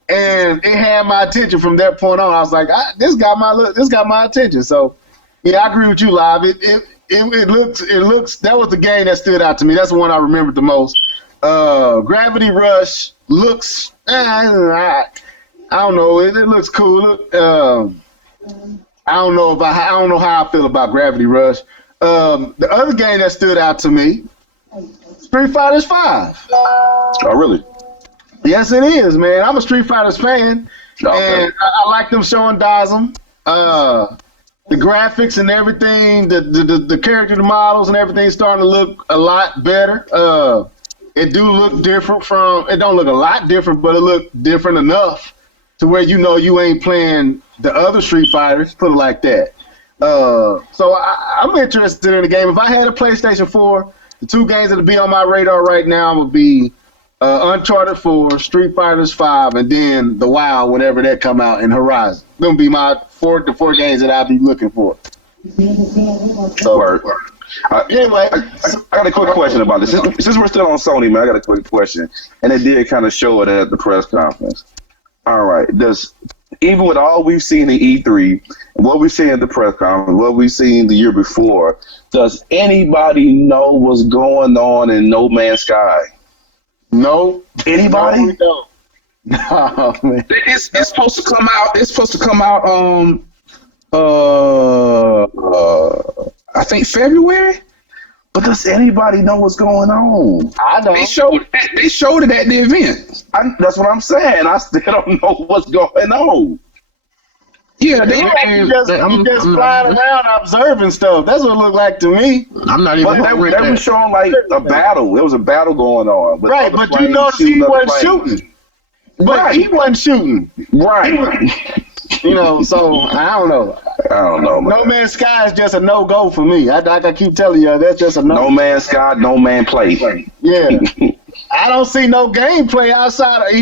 it had my attention from that point on. I was like, this got my attention. So yeah, I agree with you, Live. It looks. That was the game that stood out to me. That's the one I remembered the most. Gravity Rush looks. I don't know. It looks cool. I don't know how I feel about Gravity Rush. The other game that stood out to me, Street Fighter 5. Oh, really? Yes, it is, man. I'm a Street Fighter fan, okay. And I like them showing Dazum. The graphics and everything, the character models and everything starting to look a lot better. It do look different it don't look a lot different, but it look different enough to where you ain't playing the other Street Fighters, put it like that. So I'm interested in the game. If I had a PlayStation 4, the two games that would be on my radar right now would be Uncharted 4, Street Fighters 5, and then the WoW whenever that come out, and Horizon. Them be my four games that I'll be looking for. So, anyway, I got a quick question about this. Since we're still on Sony, man, I got a quick question, and it did kind of show it at the press conference. All right, even with all we've seen in E3, what we've seen at the press conference, what we've seen the year before, does anybody know what's going on in No Man's Sky? No. Anybody? No, we don't. Oh, man. It's supposed to come out. It's supposed to come out. I think February. But does anybody know what's going on? I don't. They showed it at the event. That's what I'm saying. I still don't know what's going on. Yeah, they. You just flying around observing stuff. That's what it looked like to me. I'm not even. But they were showing like a battle. There was a battle going on. Right, but you notice he wasn't shooting. But he wasn't shooting. Right. You know, so I don't know. Man. No Man's Sky is just a no-go for me. I keep telling you, that's just a no. No Man's Sky, no man play. Yeah. I don't see no gameplay outside of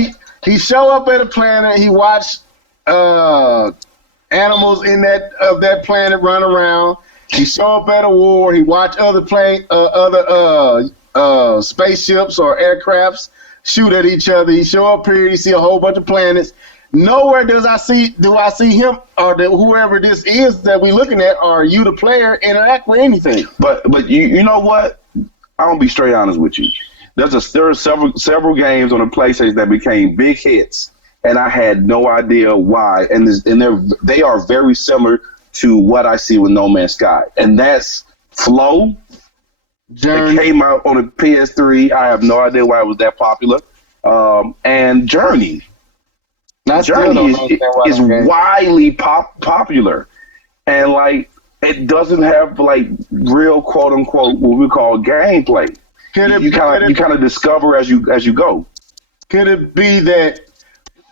he show up at a planet, he watch animals in that planet run around. He show up at a war, he watch other spaceships or aircrafts shoot at each other. He show up here, he see a whole bunch of planets. Nowhere do I see him or whoever this is that we looking at or you the player interact with anything. But you know what? I'm gonna be straight honest with you. There are several games on the PlayStation that became big hits, and I had no idea why. And they are very similar to what I see with No Man's Sky, and that's Flow. Journey. It came out on the PS3. I have no idea why it was that popular. And Journey. Journey is widely popular, and like it doesn't have like real quote unquote what we call gameplay. You kind of discover as you go. Could it be that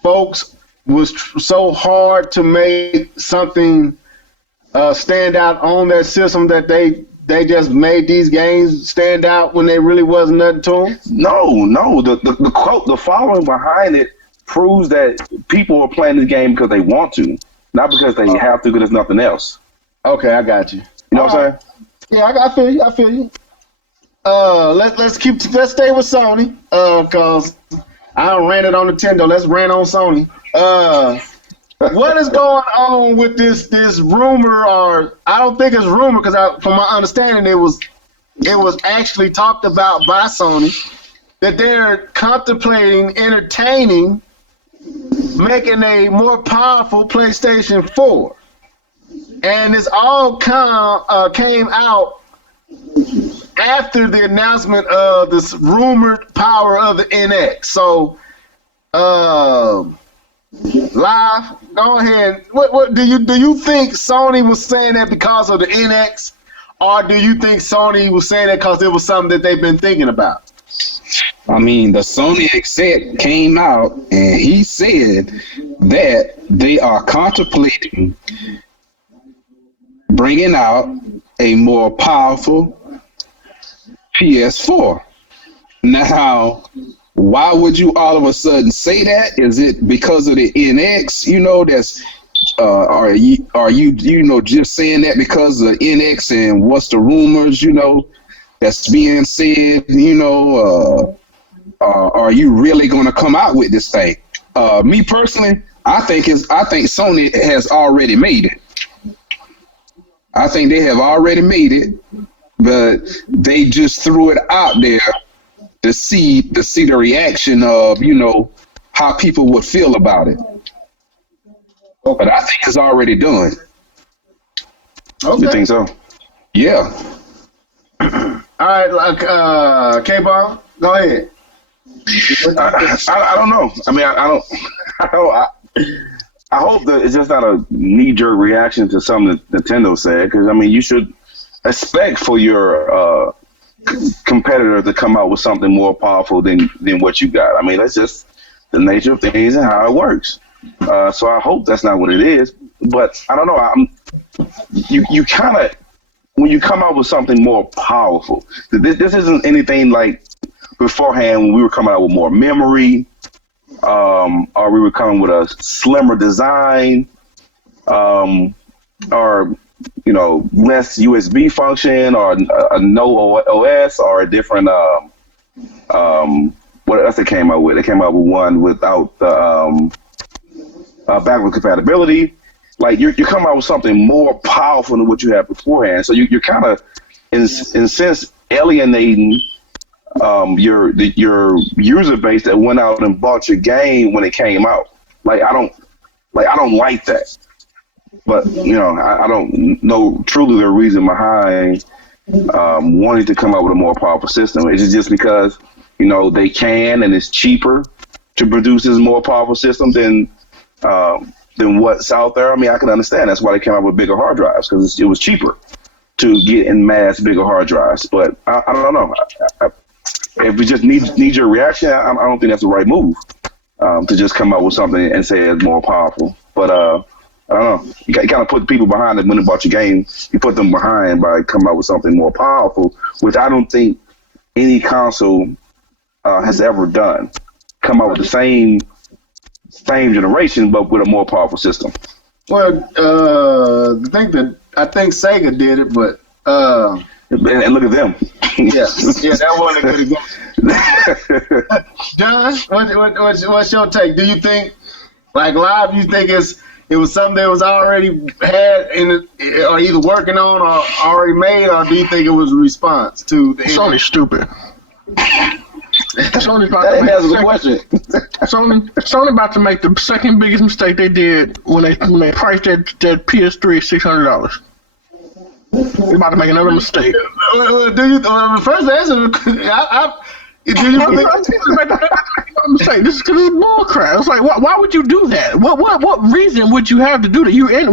folks was so hard to make something stand out on that system that they just made these games stand out when they really wasn't nothing to them? No. The quote, the following behind it proves that people are playing the game because they want to, not because they have to, because there's nothing else. Okay, I got you. You know what I'm saying? Yeah, I feel you. Let's stay with Sony, cause I ranted on Nintendo. Let's rant on Sony. What is going on with this rumor? Or I don't think it's rumor, because from my understanding, it was actually talked about by Sony that they're contemplating entertaining making a more powerful PlayStation 4. And this all came out after the announcement of this rumored power of the NX. So, Live, go ahead. What do you think Sony was saying that because of the NX, or do you think Sony was saying that because it was something that they've been thinking about? I mean, the Sony exec came out and he said that they are contemplating bringing out a more powerful PS4. Now, why would you all of a sudden say that? Is it because of the NX? You know, that's are you just saying that because of NX and what's the rumors? You know, that's being said. You know, are you really going to come out with this thing? Me personally, I think Sony has already made it. I think they have already made it, but they just threw it out there to see the reaction of, you know, how people would feel about it. But I think it's already done. Okay. You think so? Yeah. All right, K-Ball, go ahead. I don't know. I mean, I hope that it's just not a knee-jerk reaction to something that Nintendo said, because I mean, you should expect for your competitor to come out with something more powerful than what you got. I mean, that's just the nature of things and how it works. So I hope that's not what it is. But I don't know. You kind of, when you come out with something more powerful, this isn't anything like beforehand when we were coming out with more memory, or we were coming with a slimmer design, or you know, less USB function, or a no OS, or a different what else they came out with? They came out with one without the backward compatibility. Like you come out with something more powerful than what you had beforehand. So you're kind of in a sense alienating your user base that went out and bought your game when it came out. Like I don't like that. But I don't know truly the reason behind wanting to come up with a more powerful system. Is it just because they can and it's cheaper to produce this more powerful system than what's out there? I mean, I can understand that's why they came out with bigger hard drives, because it was cheaper to get in mass bigger hard drives. But I don't know. If we just need your reaction, I don't think that's the right move to just come up with something and say it's more powerful. But I don't know. You kind of put people behind it when they bought your game. You put them behind by coming up with something more powerful, which I don't think any console has ever done. Come out with the same generation, but with a more powerful system. Well, I think Sega did it, but and look at them. yeah, that wasn't a good example. John, what's your take? Do you think, like Live, you think it was something that was already had or either working on or already made, or do you think it was a response to the Sony's stupid. Sony's about that answers the question. Sony about to make the second biggest mistake they did when they priced that PS3 $600. They're about to make another mistake. Do you? First answer. Do you believe? Mistake. This is because it's bullcrap. It's like, why would you do that? What reason would you have to do that? You're in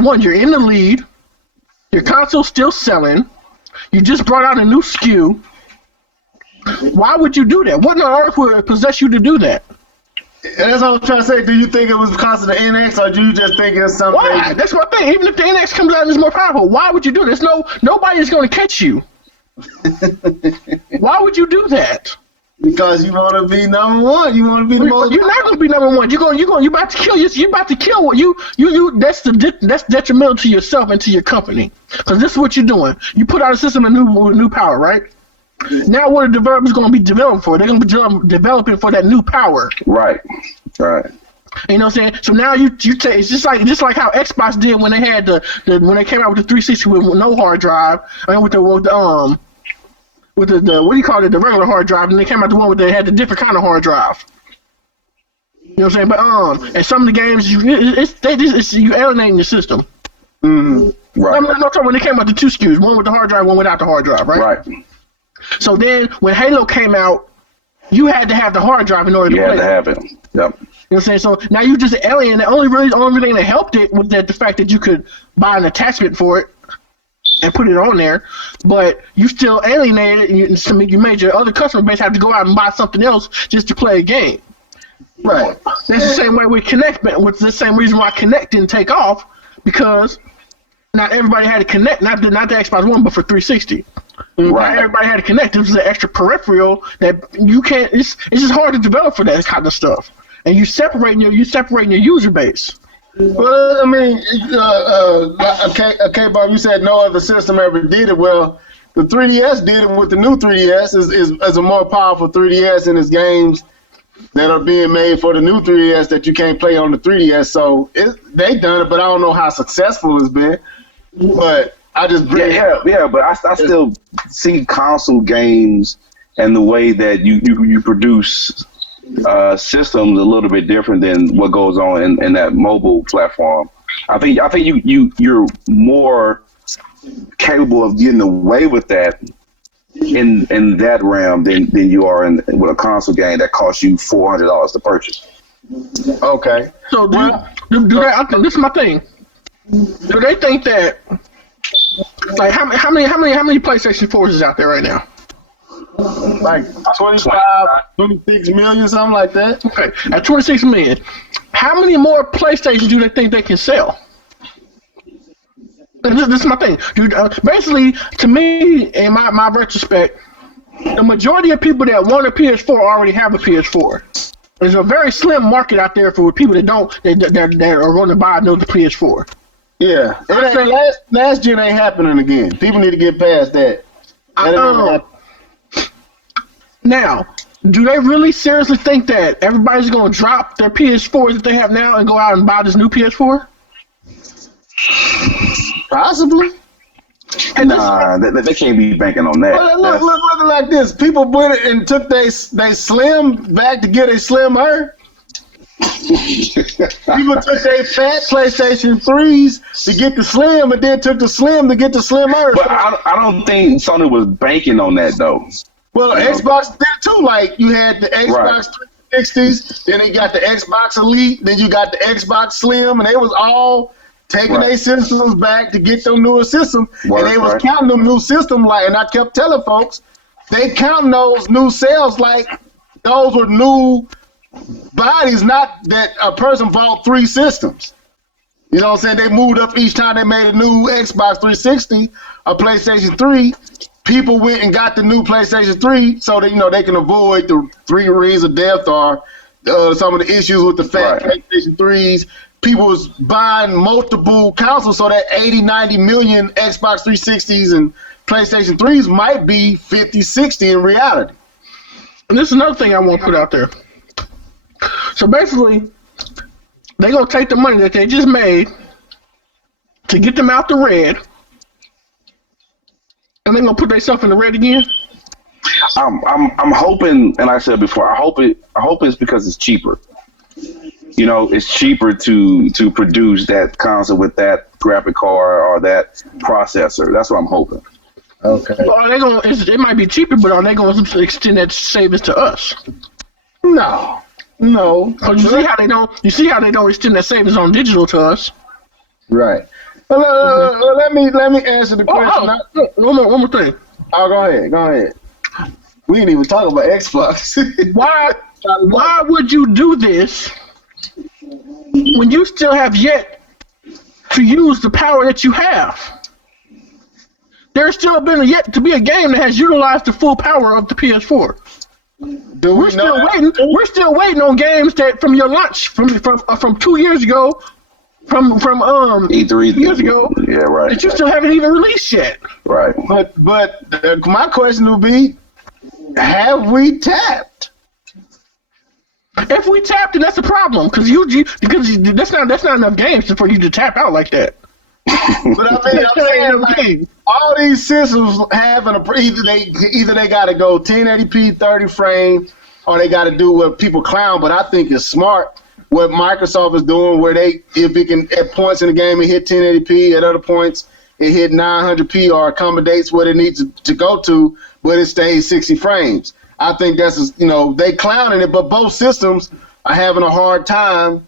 the lead. Your console's still selling. You just brought out a new SKU. Why would you do that? What on earth would possess you to do that? And that's what I'm trying to say. Do you think it was because of the NX, or do you just think it's something? Why? That's my thing. Even if the NX comes out and is more powerful, why would you do this? Nobody's going to catch you. Why would you do that? Because you want to be number one. You want to be the most. You're not going to be number one. You about to kill. You about to kill what you. That's detrimental to yourself and to your company. Because this is what you're doing. You put out a system with new power, right? Now what are developers going to be developing for? They're going to be developing for that new power. Right. You know what I'm saying? So now you take, it's just like how Xbox did when they had when they came out with the 360 with no hard drive, and with the what do you call it, the regular hard drive, and they came out the one where they had the different kind of hard drive. You know what I'm saying? But and some of the games you alienating the system. Mm-hmm. Right. I'm not talking when they came out the two SKUs, one with the hard drive, one without the hard drive, right? Right. So then, when Halo came out, you had to have the hard drive in order to play. You had to have it. Yep. You know what I'm saying? So now you just alien. The only thing that helped it was the fact that you could buy an attachment for it and put it on there, but you still alienated, and you made your other customer base have to go out and buy something else just to play a game. Right. That's the same way with Kinect. With the same reason why Kinect didn't take off, because not everybody had a Kinect. Not the Xbox One, but for 360. Right. Not everybody had a Kinect. This was an extra peripheral that you can't. It's just hard to develop for that kind of stuff. And you separating your user base. Well, I mean, okay, Bob, you said no other system ever did it. Well, the 3DS did it with the new 3DS. Is a more powerful 3DS in its games that are being made for the new 3DS that you can't play on the 3DS. So they done it, but I don't know how successful it's been. But I just but I still see console games and the way that you produce systems a little bit different than what goes on in that mobile platform. I think you're more capable of getting away with that in that realm than you are with a console game that costs you $400 to purchase. Okay. So do they? This is my thing. Do they think that? Like how many PlayStation 4s is out there right now? Like 25, 26 million, something like that. Okay, at 26 million, how many more PlayStations do they think they can sell? This is my thing, dude. Basically, to me, in my retrospect, the majority of people that want a PS4 already have a PS4. There's a very slim market out there for people that are going to buy another PS4. Yeah, last gen ain't happening again. People need to get past that. Now, do they really seriously think that everybody's going to drop their PS4s that they have now and go out and buy this new PS4? Possibly. Nah, they can't be banking on that. Look, like this. People went and took they slim back to get a slimmer. People took their fat PlayStation 3s to get the slim, and then took the slim to get the slimmer. But I don't think Sony was banking on that though. Well, Xbox did too. Like you had the Xbox 360s, then you got the Xbox Elite, then you got the Xbox Slim, and they was all taking their systems back to get them newer systems, and they was counting them new systems like. And I kept telling folks, they counting those new sales like those were new bodies, not that a person bought 3 systems. You know what I'm saying? They moved up each time they made a new Xbox 360, a PlayStation 3. People went and got the new PlayStation 3 so that they can avoid the 3 rings of death or some of the issues with the fat PlayStation 3s. People was buying multiple consoles, so that 80, 90 million Xbox 360s and PlayStation 3s might be 50, 60 in reality. And this is another thing I want to put out there. So basically, they're going to take the money that they just made to get them out the red, and they're going to put themselves in the red again? I'm hoping, and I said before, I hope it's because it's cheaper. It's cheaper to produce that console with that graphic card or that processor. That's what I'm hoping. Okay. But are they going? It might be cheaper, but are they going to extend that savings to us? No. Because you see how they don't extend that savings on digital to us. Right. Well, let me answer the question. One more thing. Oh, go ahead. We didn't even talk about Xbox. Why would you do this when you still have yet to use the power that you have? There's still been yet to be a game that has utilized the full power of the PS4. We're still waiting on games that from your launch from 2 years ago, from E3 years ago. Yeah, right. That you still haven't even released yet. Right. But my question will be, have we tapped? If we tapped, then that's a problem because that's not enough games for you to tap out like that. But I'm saying like, all these systems having either they got to go 1080p 30 frame, or they got to do what people clown. But I think it's smart what Microsoft is doing, where if it can at points in the game it hit 1080p, at other points it hit 900p or accommodates what it needs to go to, but it stays 60 frames. I think that's they clowning it, but both systems are having a hard time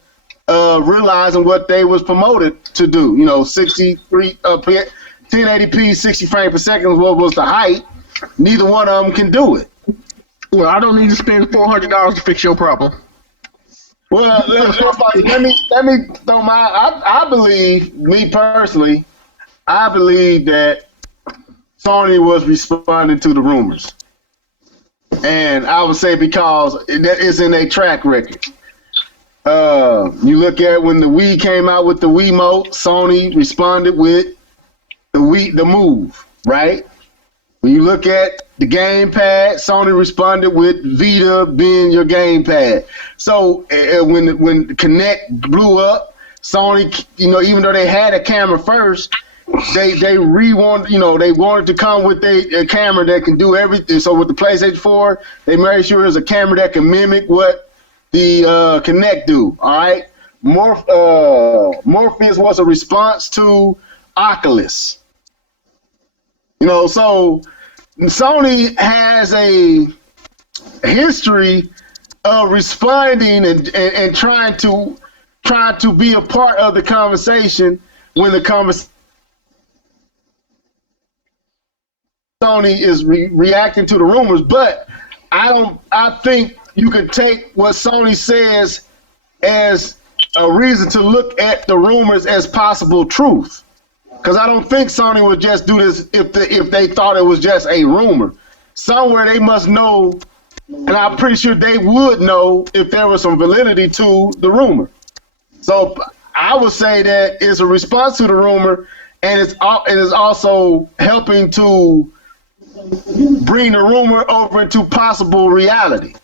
realizing what they was promoted to do. 1080p 60 frames per second was the height. Neither one of them can do it. Well, I don't need to spend $400 to fix your problem. Well, let me throw I believe, me personally, I believe that Sony was responding to the rumors. And I would say because that is in a track record. You look at when the Wii came out with the Wiimote, Sony responded with the Move, right? When you look at the gamepad, Sony responded with Vita being your gamepad. So when the Kinect blew up, Sony, even though they had a camera first, they wanted to come with a camera that can do everything. So with the PlayStation 4, they made sure there's a camera that can mimic what the Kinect do. All right, Morpheus was a response to Oculus. So Sony has a history of responding and trying to be a part of the conversation when the conversation. Sony is reacting to the rumors, but I think you can take what Sony says as a reason to look at the rumors as possible truth. Because I don't think Sony would just do this if they thought it was just a rumor. Somewhere they must know, and I'm pretty sure they would know if there was some validity to the rumor. So I would say that it's a response to the rumor, and it is also helping to bring the rumor over into possible reality.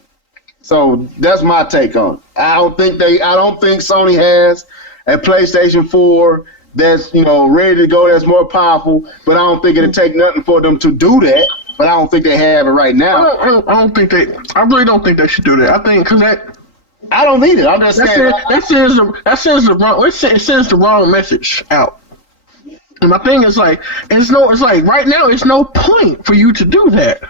So that's my take on it. I don't think Sony has a PlayStation 4 that's ready to go, that's more powerful, but I don't think it'd take nothing for them to do that but I don't think they have it right now. I don't think they. I really don't think they should do that. I think because I don't need it. I'm just saying that sends the wrong message out. And my thing is like, it's right now it's no point for you to do that.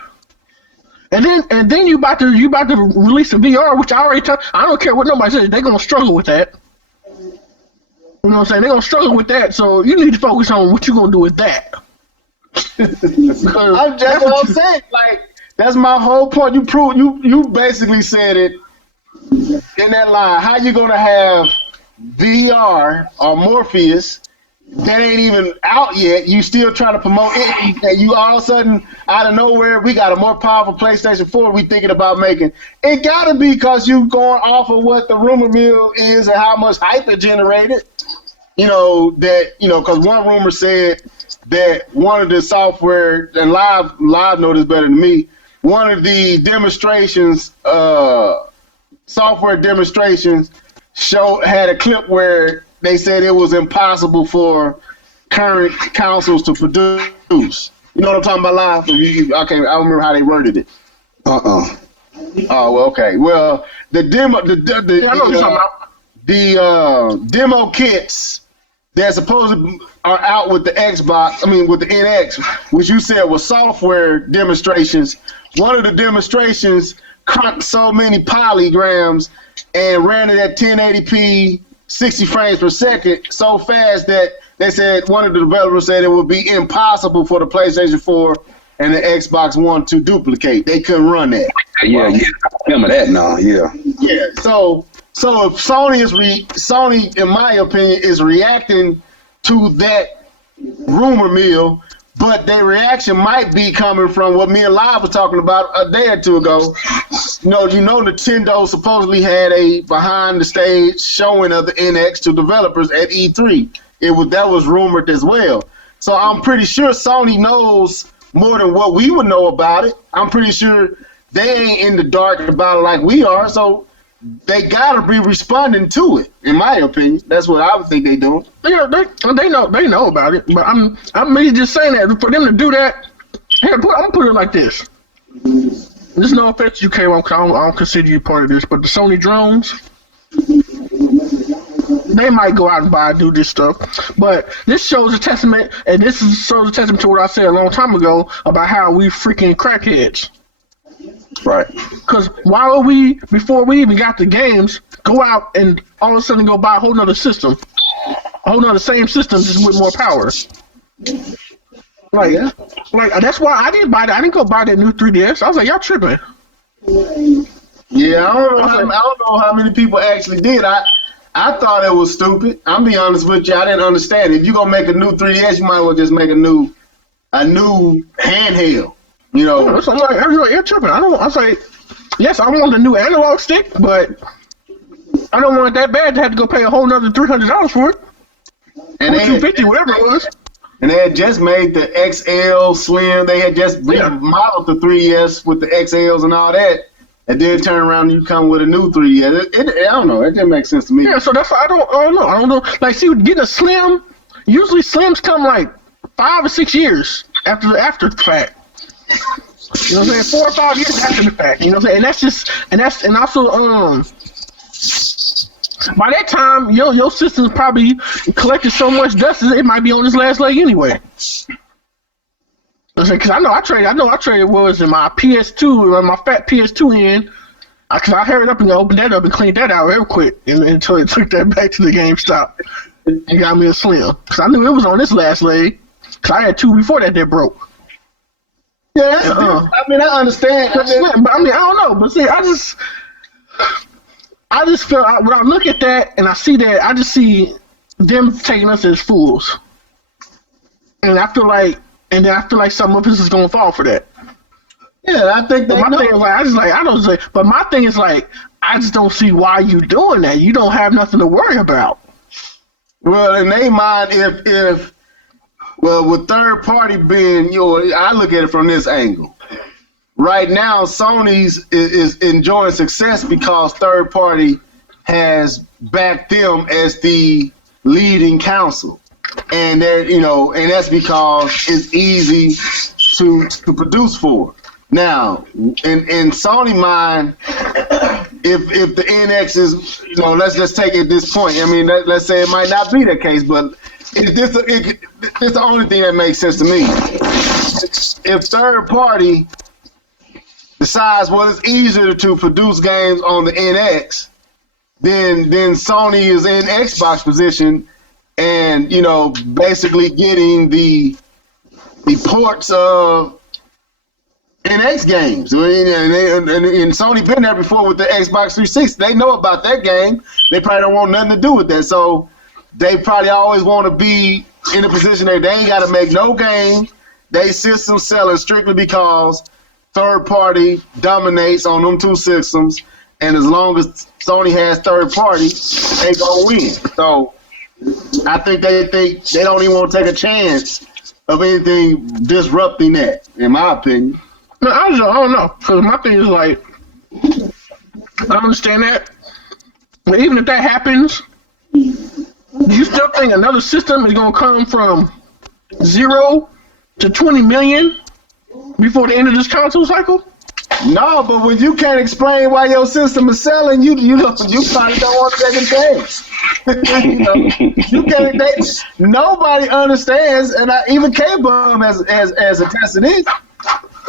And then you about to release a VR, which I don't care what nobody says, they're gonna struggle with that. You know what I'm saying? They're gonna struggle with that, so you need to focus on what you're gonna do with that. that's what I'm saying. Like, that's my whole point. You basically said it in that line. How you gonna have VR or Morpheus that ain't even out yet? You still trying to promote it, and you all of a sudden out of nowhere we got a more powerful PlayStation 4 we thinking about making. It gotta be because you going off of what the rumor mill is and how much hype it generated. Because one rumor said that one of the software, and live know this better than me, one of the demonstrations, software demonstrations, had a clip where they said it was impossible for current consoles to produce. You know what I'm talking about, live? Okay, I don't remember how they worded it. Oh, well, okay. Well, the demo, I know what you're talking about. The demo kits that supposedly are out with the Xbox, with the NX, which you said was software demonstrations. One of the demonstrations cranked so many polygrams and ran it at 1080p, 60 frames per second, so fast that they said, one of the developers said it would be impossible for the PlayStation 4 and the Xbox One to duplicate. They couldn't run that. Yeah, I remember that now. Yeah. Yeah. So if Sony, in my opinion, is reacting to that rumor mill, but their reaction might be coming from what me and Live was talking about a day or two ago. Nintendo supposedly had a behind the stage showing of the NX to developers at E3. That was rumored as well. So I'm pretty sure Sony knows more than what we would know about it. I'm pretty sure they ain't in the dark about it like we are. So they gotta be responding to it, in my opinion. That's what I would think they doing. Yeah, they know about it. But I'm really just saying that for them to do that. Here, I'm gonna put it like this. There's no offense to you, K1, because I don't consider you part of this. But the Sony drones, they might go out and do this stuff. But this shows a testament, and shows a testament to what I said a long time ago about how we freaking crackheads. Right. Because before we even got the games, go out and all of a sudden go buy a whole nother system. A whole nother same system, just with more power. Like that's why I didn't buy that. I didn't go buy that new 3DS. I was like, y'all tripping. Yeah, I don't know how many people actually did. I thought it was stupid. I'm be honest with you, I didn't understand. If you're gonna make a new 3DS, you might as well just make a new handheld. Yeah, so I was like, you're tripping. I was like, yes, I want the new analog stick, but I don't want it that bad to have to go pay a whole nother $300 for it. And $250, whatever it was. And they had just made the XL Slim. They had just remodeled the 3DS with the XLs and all that. And then turn around and you come with a new 3DS. I don't know. It didn't make sense to me. Yeah, so that's why I don't know. Like, see, getting a Slim, usually Slims come like 5 or 6 years after the fact. You know what I'm saying? 4 or 5 years after the fact. You know what I'm saying? And also by that time your system's probably collected so much dust it might be on its last leg anyway. Because I know I traded what was in my PS2 or my fat PS2 in. Because I hurried up and opened that up and cleaned that out real quick until it took that back to the GameStop and got me a Slim. Because I knew it was on its last leg. Because I had 2 before that broke. Yeah, that's I understand. But I don't know. But see, I just feel when I look at that and I see that, I just see them taking us as fools. And I feel like some of us is gonna fall for that. Yeah, I think. But my thing is like, I just don't see why you doing that. You don't have nothing to worry about. Well, in their mind, if with third party being, I look at it from this angle. Right now, Sony's is enjoying success because third party has backed them as the leading counsel, and that and that's because it's easy to produce for. Now, in Sony mind, if the NX is, let's just take it at this point. I mean, let's say it might not be the case, but this the only thing that makes sense to me. If third party decides, well, it's easier to produce games on the NX, then Sony is in Xbox position, and basically getting the ports of NX games. And Sony been there before with the Xbox 360. They know about that game. They probably don't want nothing to do with that. So they probably always want to be in a position that they ain't got to make no game. They system selling strictly because third party dominates on them two systems. And as long as Sony has third party, they gonna win. So I think they don't even want to take a chance of anything disrupting that, in my opinion. No, I don't know. Because my thing is like, I understand that. But even if that happens, do you still think another system is going to come from 0 to 20 million before the end of this console cycle? No, but when you can't explain why your system is selling, you probably don't want to take a chance. You can't. Nobody understands, and even K-Bum has attested it.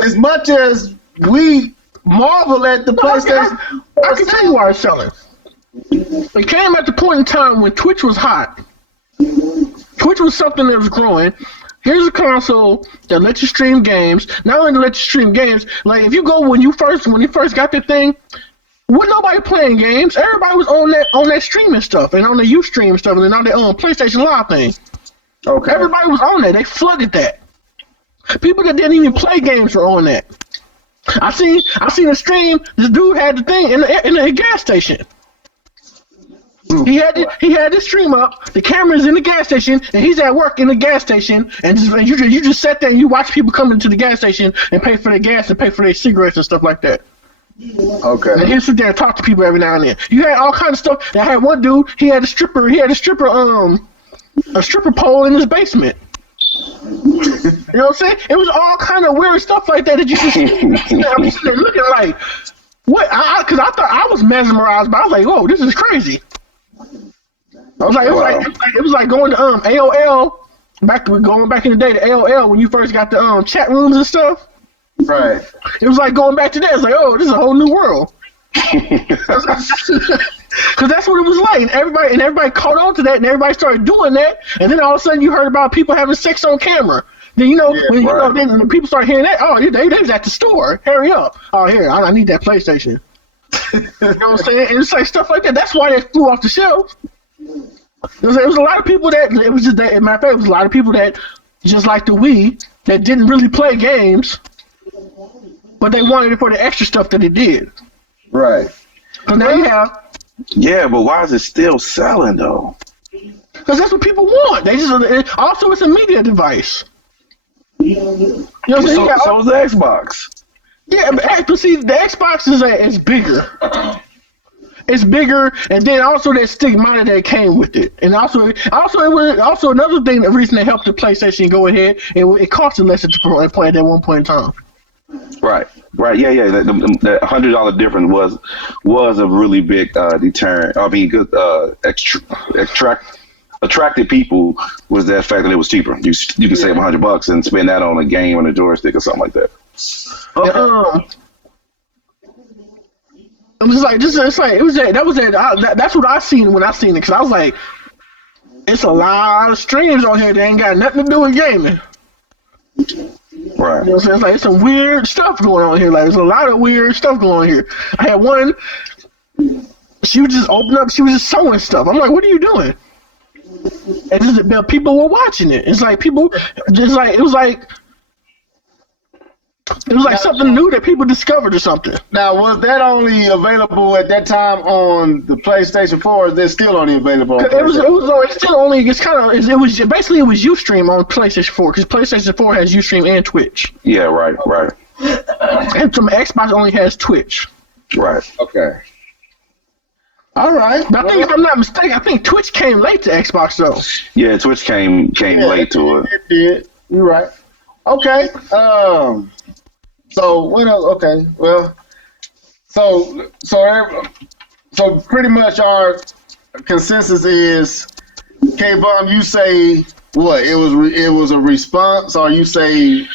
As much as we marvel at the PlayStation, I can tell you why it's selling. It came at the point in time when Twitch was hot. Twitch was something that was growing. Here's a console that lets you stream games. Not only let you stream games, like if you go when you first got that thing, wasn't nobody playing games. Everybody was on that streaming stuff and on the Ustream stuff and on their own PlayStation Live thing. Okay. Everybody was on that. They flooded that. People that didn't even play games were on that. I seen a stream. This dude had the thing in the gas station. He had this stream up. The camera's in the gas station, and he's at work in the gas station. And you just sat there and you watch people come into the gas station and pay for their gas and pay for their cigarettes and stuff like that. Okay. And he'd sit there and talk to people every now and then. You had all kinds of stuff. I had one dude. He had a stripper pole in his basement. You know what I'm saying? It was all kind of weird stuff like that you just I'm sitting there looking like, what? Because I thought I was mesmerized, but I was like, whoa, this is crazy. It was like going to AOL going back in the day to AOL when you first got the chat rooms and stuff. Right. It was like going back to that. It's like, oh, this is a whole new world. Because that's what it was like, and everybody caught on to that, and everybody started doing that, and then all of a sudden you heard about people having sex on camera. Then then people start hearing that. Oh, they was at the store. Hurry up! Oh, here, I need that PlayStation. You know what I'm saying? And it's like stuff like that. That's why they flew off the shelf. It was a lot of people that it was just that. Matter of fact, it was a lot of people that just like the Wii that didn't really play games, but they wanted it for the extra stuff that it did. Right. So now you have. Yeah, but why is it still selling though? Because that's what people want. Also it's a media device. You know what I'm saying? So is the Xbox. Yeah, but see, the Xbox is bigger. It's bigger, and then also that stigmata that came with it, and also it was also another thing. The reason they helped the PlayStation go ahead, it costed less at that one point in time. Right. Yeah. That $100 difference was a really big deterrent. I mean, good attracted people was that fact that it was cheaper. You can save $100 and spend that on a game on a joystick or something like that. Okay. That's what I seen when I seen it, because I was like, it's a lot of streams on here that ain't got nothing to do with gaming. Right. You know what I'm saying? It's like it's some weird stuff going on here. Like there's a lot of weird stuff going on here. I had one. She would just open up. She was just sewing stuff. I'm like, what are you doing? And people were watching it. It's like people just like it was like something new that people discovered or something. Now, was that only available at that time on the PlayStation 4, or is it still only available on it was Ustream on PlayStation 4, because PlayStation 4 has Ustream and Twitch. Yeah, right. And some Xbox only has Twitch. Right. Okay. All right. But I think if I'm not mistaken, I think Twitch came late to Xbox though. Yeah, Twitch came late to it. It did. You're right. Okay. So what else? Okay. Well, so pretty much our consensus is K-Bomb. You say what? It was a response, or you say you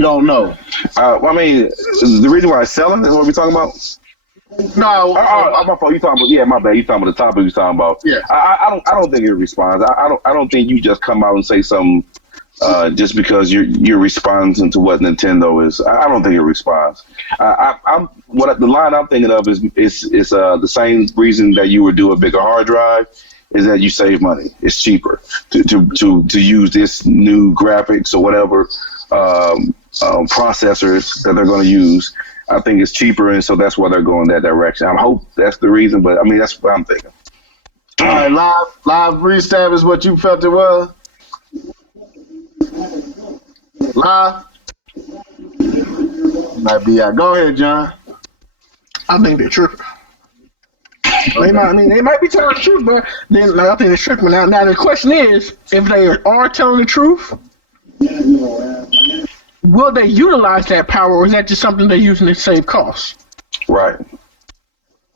don't know? I mean, the reason why it's selling is what we're talking about. No. My fault. You talking about? Yeah, my bad. You talking about the topic you talking about? Yeah. I don't think it responds. I don't think you just come out and say something just because you're responding to what Nintendo is. I don't think it responds. I'm what the line I'm thinking of is the same reason that you would do a bigger hard drive is that you save money. It's cheaper to use this new graphics or whatever processors that they're going to use. I think it's cheaper, and so that's why they're going that direction. I hope that's the reason, but I mean that's what I'm thinking. All right, live reestablish what you felt it was. Live. Might be out. Go ahead, John. I think they're tripping. They might be telling the truth, but then I think they're tripping. Now the question is, if they are telling the truth, will they utilize that power, or is that just something they're using to save costs? Right. You know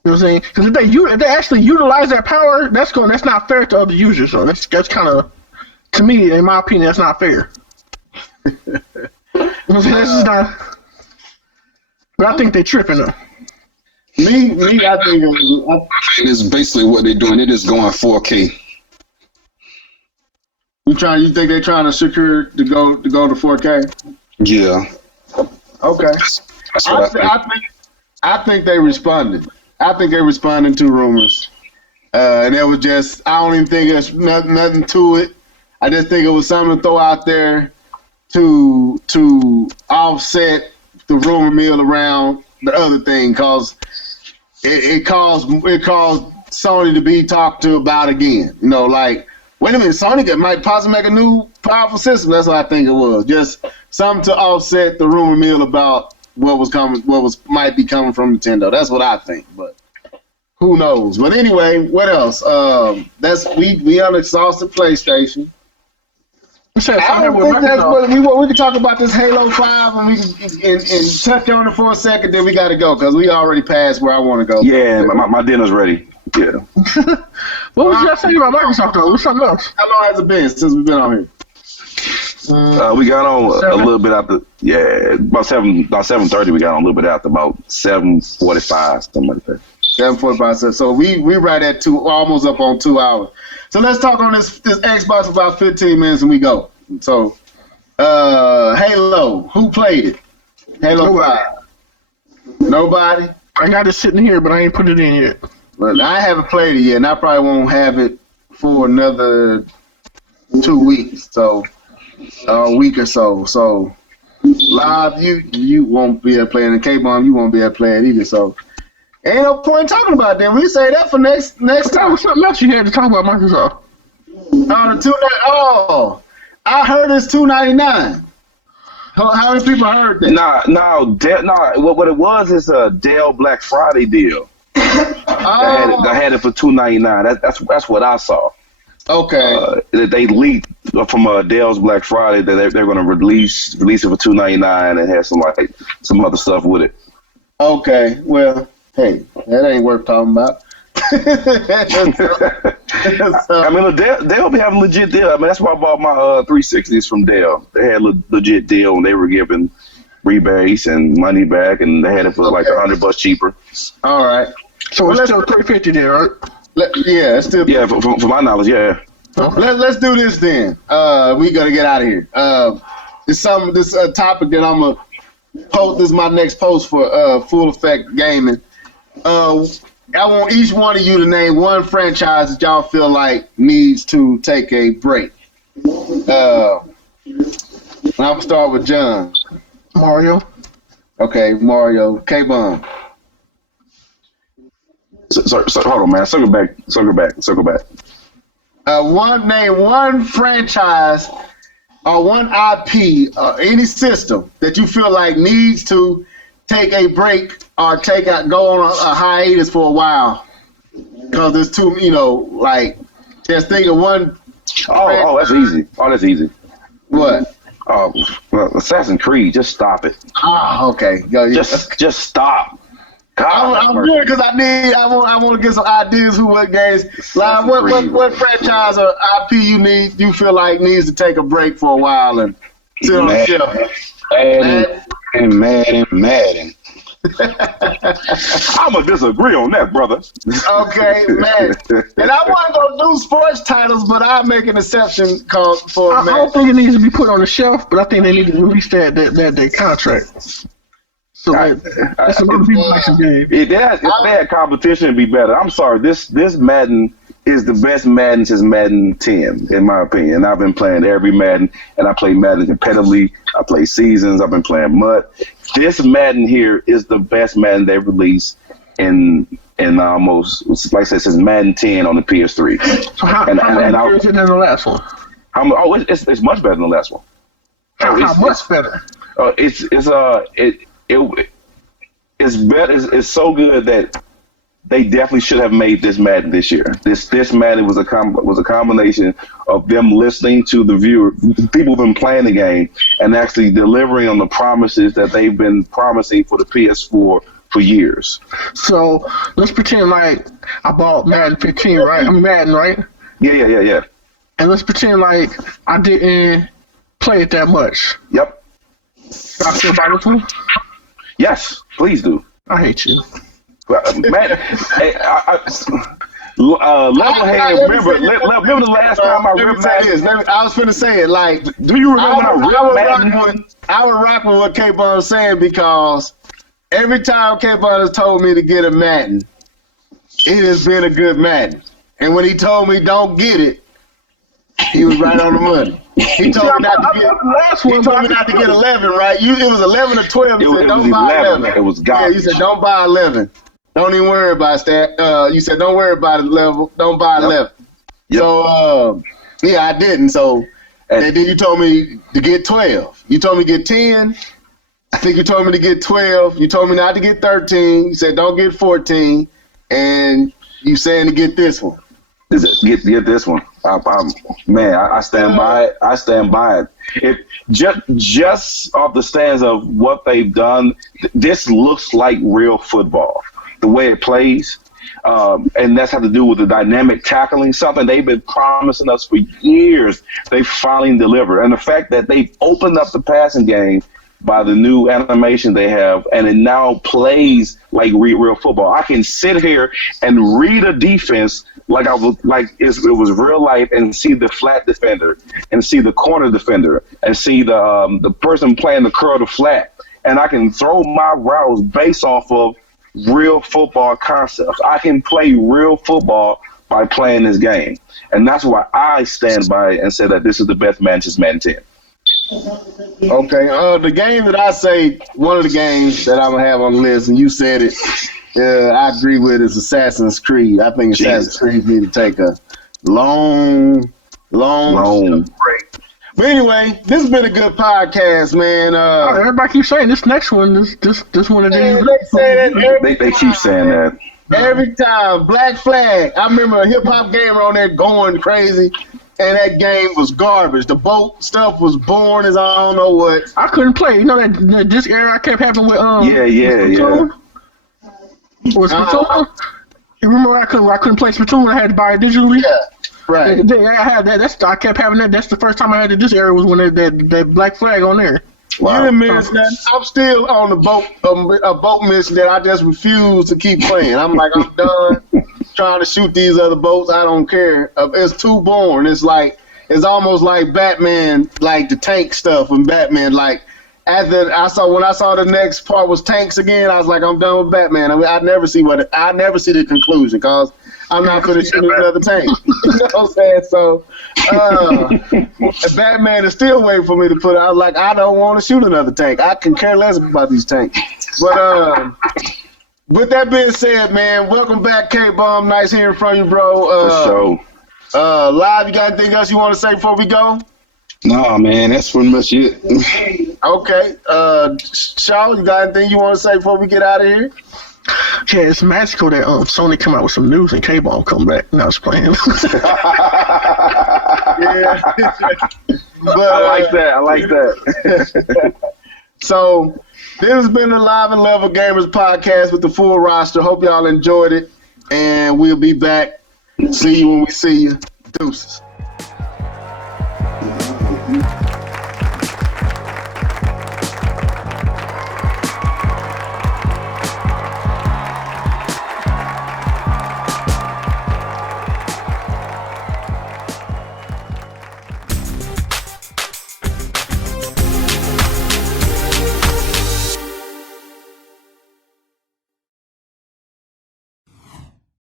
what I'm saying? Because if they actually utilize that power, that's not fair to other users. So that's kind of, to me, in my opinion, that's not fair. You know what I'm saying? This is not. But I think they're tripping though. Me, I think It's basically what they're doing. They're just going 4K. you think they're trying to secure to go to 4K? Yeah. Okay. That's what I think. I think they responded. I think they responded to rumors. And it was just, I don't even think there's nothing to it. I just think it was something to throw out there to offset the rumor mill around the other thing, because it caused Sony to be talked to about again. You know, like, wait a minute, Sony might possibly make a new powerful system. That's what I think it was. Just something to offset the rumor mill about what might be coming from Nintendo. That's what I think, but who knows? But anyway, what else? We unexhausted PlayStation. I don't think that's what we can talk about this Halo 5 and we can and touch on it for a second. Then we got to go because we already passed where I want to go. Yeah, my dinner's ready. Yeah. What was you saying about Microsoft though? What's something else? How long has it been since we've been on here? We got on a little bit after, about 7:30. We got on a little bit after, about 7:45, something like that. 7:45. So we right at almost up on 2 hours. So let's talk on this Xbox for about 15 minutes and we go. So Halo, who played it? Halo 5. Nobody? I got it sitting here, but I ain't put it in yet. Well, I haven't played it yet, and I probably won't have it for another 2 weeks, so a week or so. So live, you won't be able to play it, and K-Bomb, you won't be able to play it either. So ain't no point talking about that. We say that for next time. Something else you had to talk about Microsoft. I heard it's $2.99. How many people heard that? What it was is a Dell Black Friday deal. I had it for $2.99. That's what I saw. Okay. They leaked from Dell's Black Friday that they're going to release it for $2.99 and have some other stuff with it. Okay. Well, hey, that ain't worth talking about. I mean, look, Dell be having legit deal. I mean, that's why I bought my 360s from Dell. They had a legit deal and they were giving rebates and money back, and they had it for like $100 cheaper. All right. So it's still $350 there, right? Yeah, it's still. Yeah, for my knowledge, yeah. Let's do this then. We gotta get out of here. This topic that I'm gonna post. This is my next post for Full Effect Gaming. I want each one of you to name one franchise that y'all feel like needs to take a break. I'm gonna start with John. Mario. Okay, Mario. K-Bomb. So hold on, man. Circle back. Name one franchise or one IP or any system that you feel like needs to take a break or go on a hiatus for a while because there's too, just think of one. Oh, that's easy. What? Well, Assassin's Creed, just stop it. Okay. Go, Just stop. I'm good because I want to get some ideas who what games. Like what franchise or IP you feel like needs to take a break for a while and sit on the shelf. Madden. I'm gonna disagree on that, brother. Okay, man. And I want to go do sports titles, but I'll make an exception for I don't think it needs to be put on the shelf, but I think they need to release that contract. So that's a little people like some game. If they had competition, it'd be better. I'm sorry, this Madden is the best Madden since Madden 10, in my opinion. I've been playing every Madden, and I play Madden competitively. I play seasons. I've been playing MUT. This Madden here is the best Madden they've released in almost, like I said, since Madden 10 on the PS3. So how much is it than the last one? It's much better than the last one. How much better? It's better. It's so good that they definitely should have made this Madden this year. This Madden was a combination of them listening to the viewer, people who've been playing the game, and actually delivering on the promises that they've been promising for the PS4 for years. So let's pretend like I bought Madden 15, right? I mean Madden, right? Yeah. And let's pretend like I didn't play it that much. Yep. Should I still buy this one? Yes, please do. I hate you. Man, hey, level head. Remember the last time I ripped Madden? I was finna say it. Like, do you remember when I ripped Madden? I would rock with what K-Bun was saying because every time K-Bun has told me to get a Madden, it has been a good Madden. And when he told me don't get it, he was right on the money. He told me not to get 11, right? It was 11 or 12. You said don't buy 11. It was garbage. Yeah, you said don't buy 11. Don't even worry about that. You said don't worry about 11. Don't buy 11. Yep. So yeah, I didn't. So and then you told me to get 12. You told me to get 10. I think you told me to get 12. You told me not to get 13. You said don't get 14. And you saying to get this one. Get this one. I stand by it. I stand by it. It just off the stands of what they've done, this looks like real football. The way it plays, and that's had to do with the dynamic tackling, something they've been promising us for years. They finally delivered, and the fact that they've opened up the passing game by the new animation they have, and it now plays like real football. I can sit here and read a defense like it was real life, and see the flat defender, and see the corner defender, and see the person playing the curl to flat, and I can throw my routes based off of real football concepts. I can play real football by playing this game, and that's why I stand by it and say that this is the best Madden since Madden 10. Okay, the game that I say, one of the games that I'm gonna have on the list, and you said it, I agree with, is Assassin's Creed. I think Assassin's Creed need to take a long break. But anyway, this has been a good podcast, man. Everybody keeps saying this next one, this one of these. They keep saying that. Every time. Black Flag. I remember a hip-hop gamer on there going crazy, and that game was garbage. The boat stuff was boring as I don't know what. I couldn't play. You know that disc era kept happening with Yeah. Was Splatoon? You remember I couldn't play Splatoon? I had to buy it digitally. Yeah. Right. I had that. I kept having that. That's the first time I had this era was when that Black Flag on there. Wow. You didn't miss that. I'm still on the boat, a boat mission that I just refuse to keep playing. I'm like, I'm done trying to shoot these other boats. I don't care. It's too boring. It's almost like Batman, like the tank stuff when Batman, like when I saw the next part was tanks again, I was like, I'm done with Batman. I mean, I never see the conclusion because I'm not going to shoot another tank. You know what I'm saying? So, Batman is still waiting for me to put it. I was like, I don't want to shoot another tank. I can care less about these tanks. But with that being said, man, welcome back, K-Bomb. Nice hearing from you, bro. For sure. Live, you got anything else you want to say before we go? No, man, that's pretty much it. Okay. Shaw, you got anything you want to say before we get out of here? Yeah, it's magical that Sony come out with some news and K-Ball come back. No, I was playing. But, I like that. I like that. So this has been the Live and Level Gamers podcast with the full roster. Hope y'all enjoyed it, and we'll be back. See you when we see you. Deuces.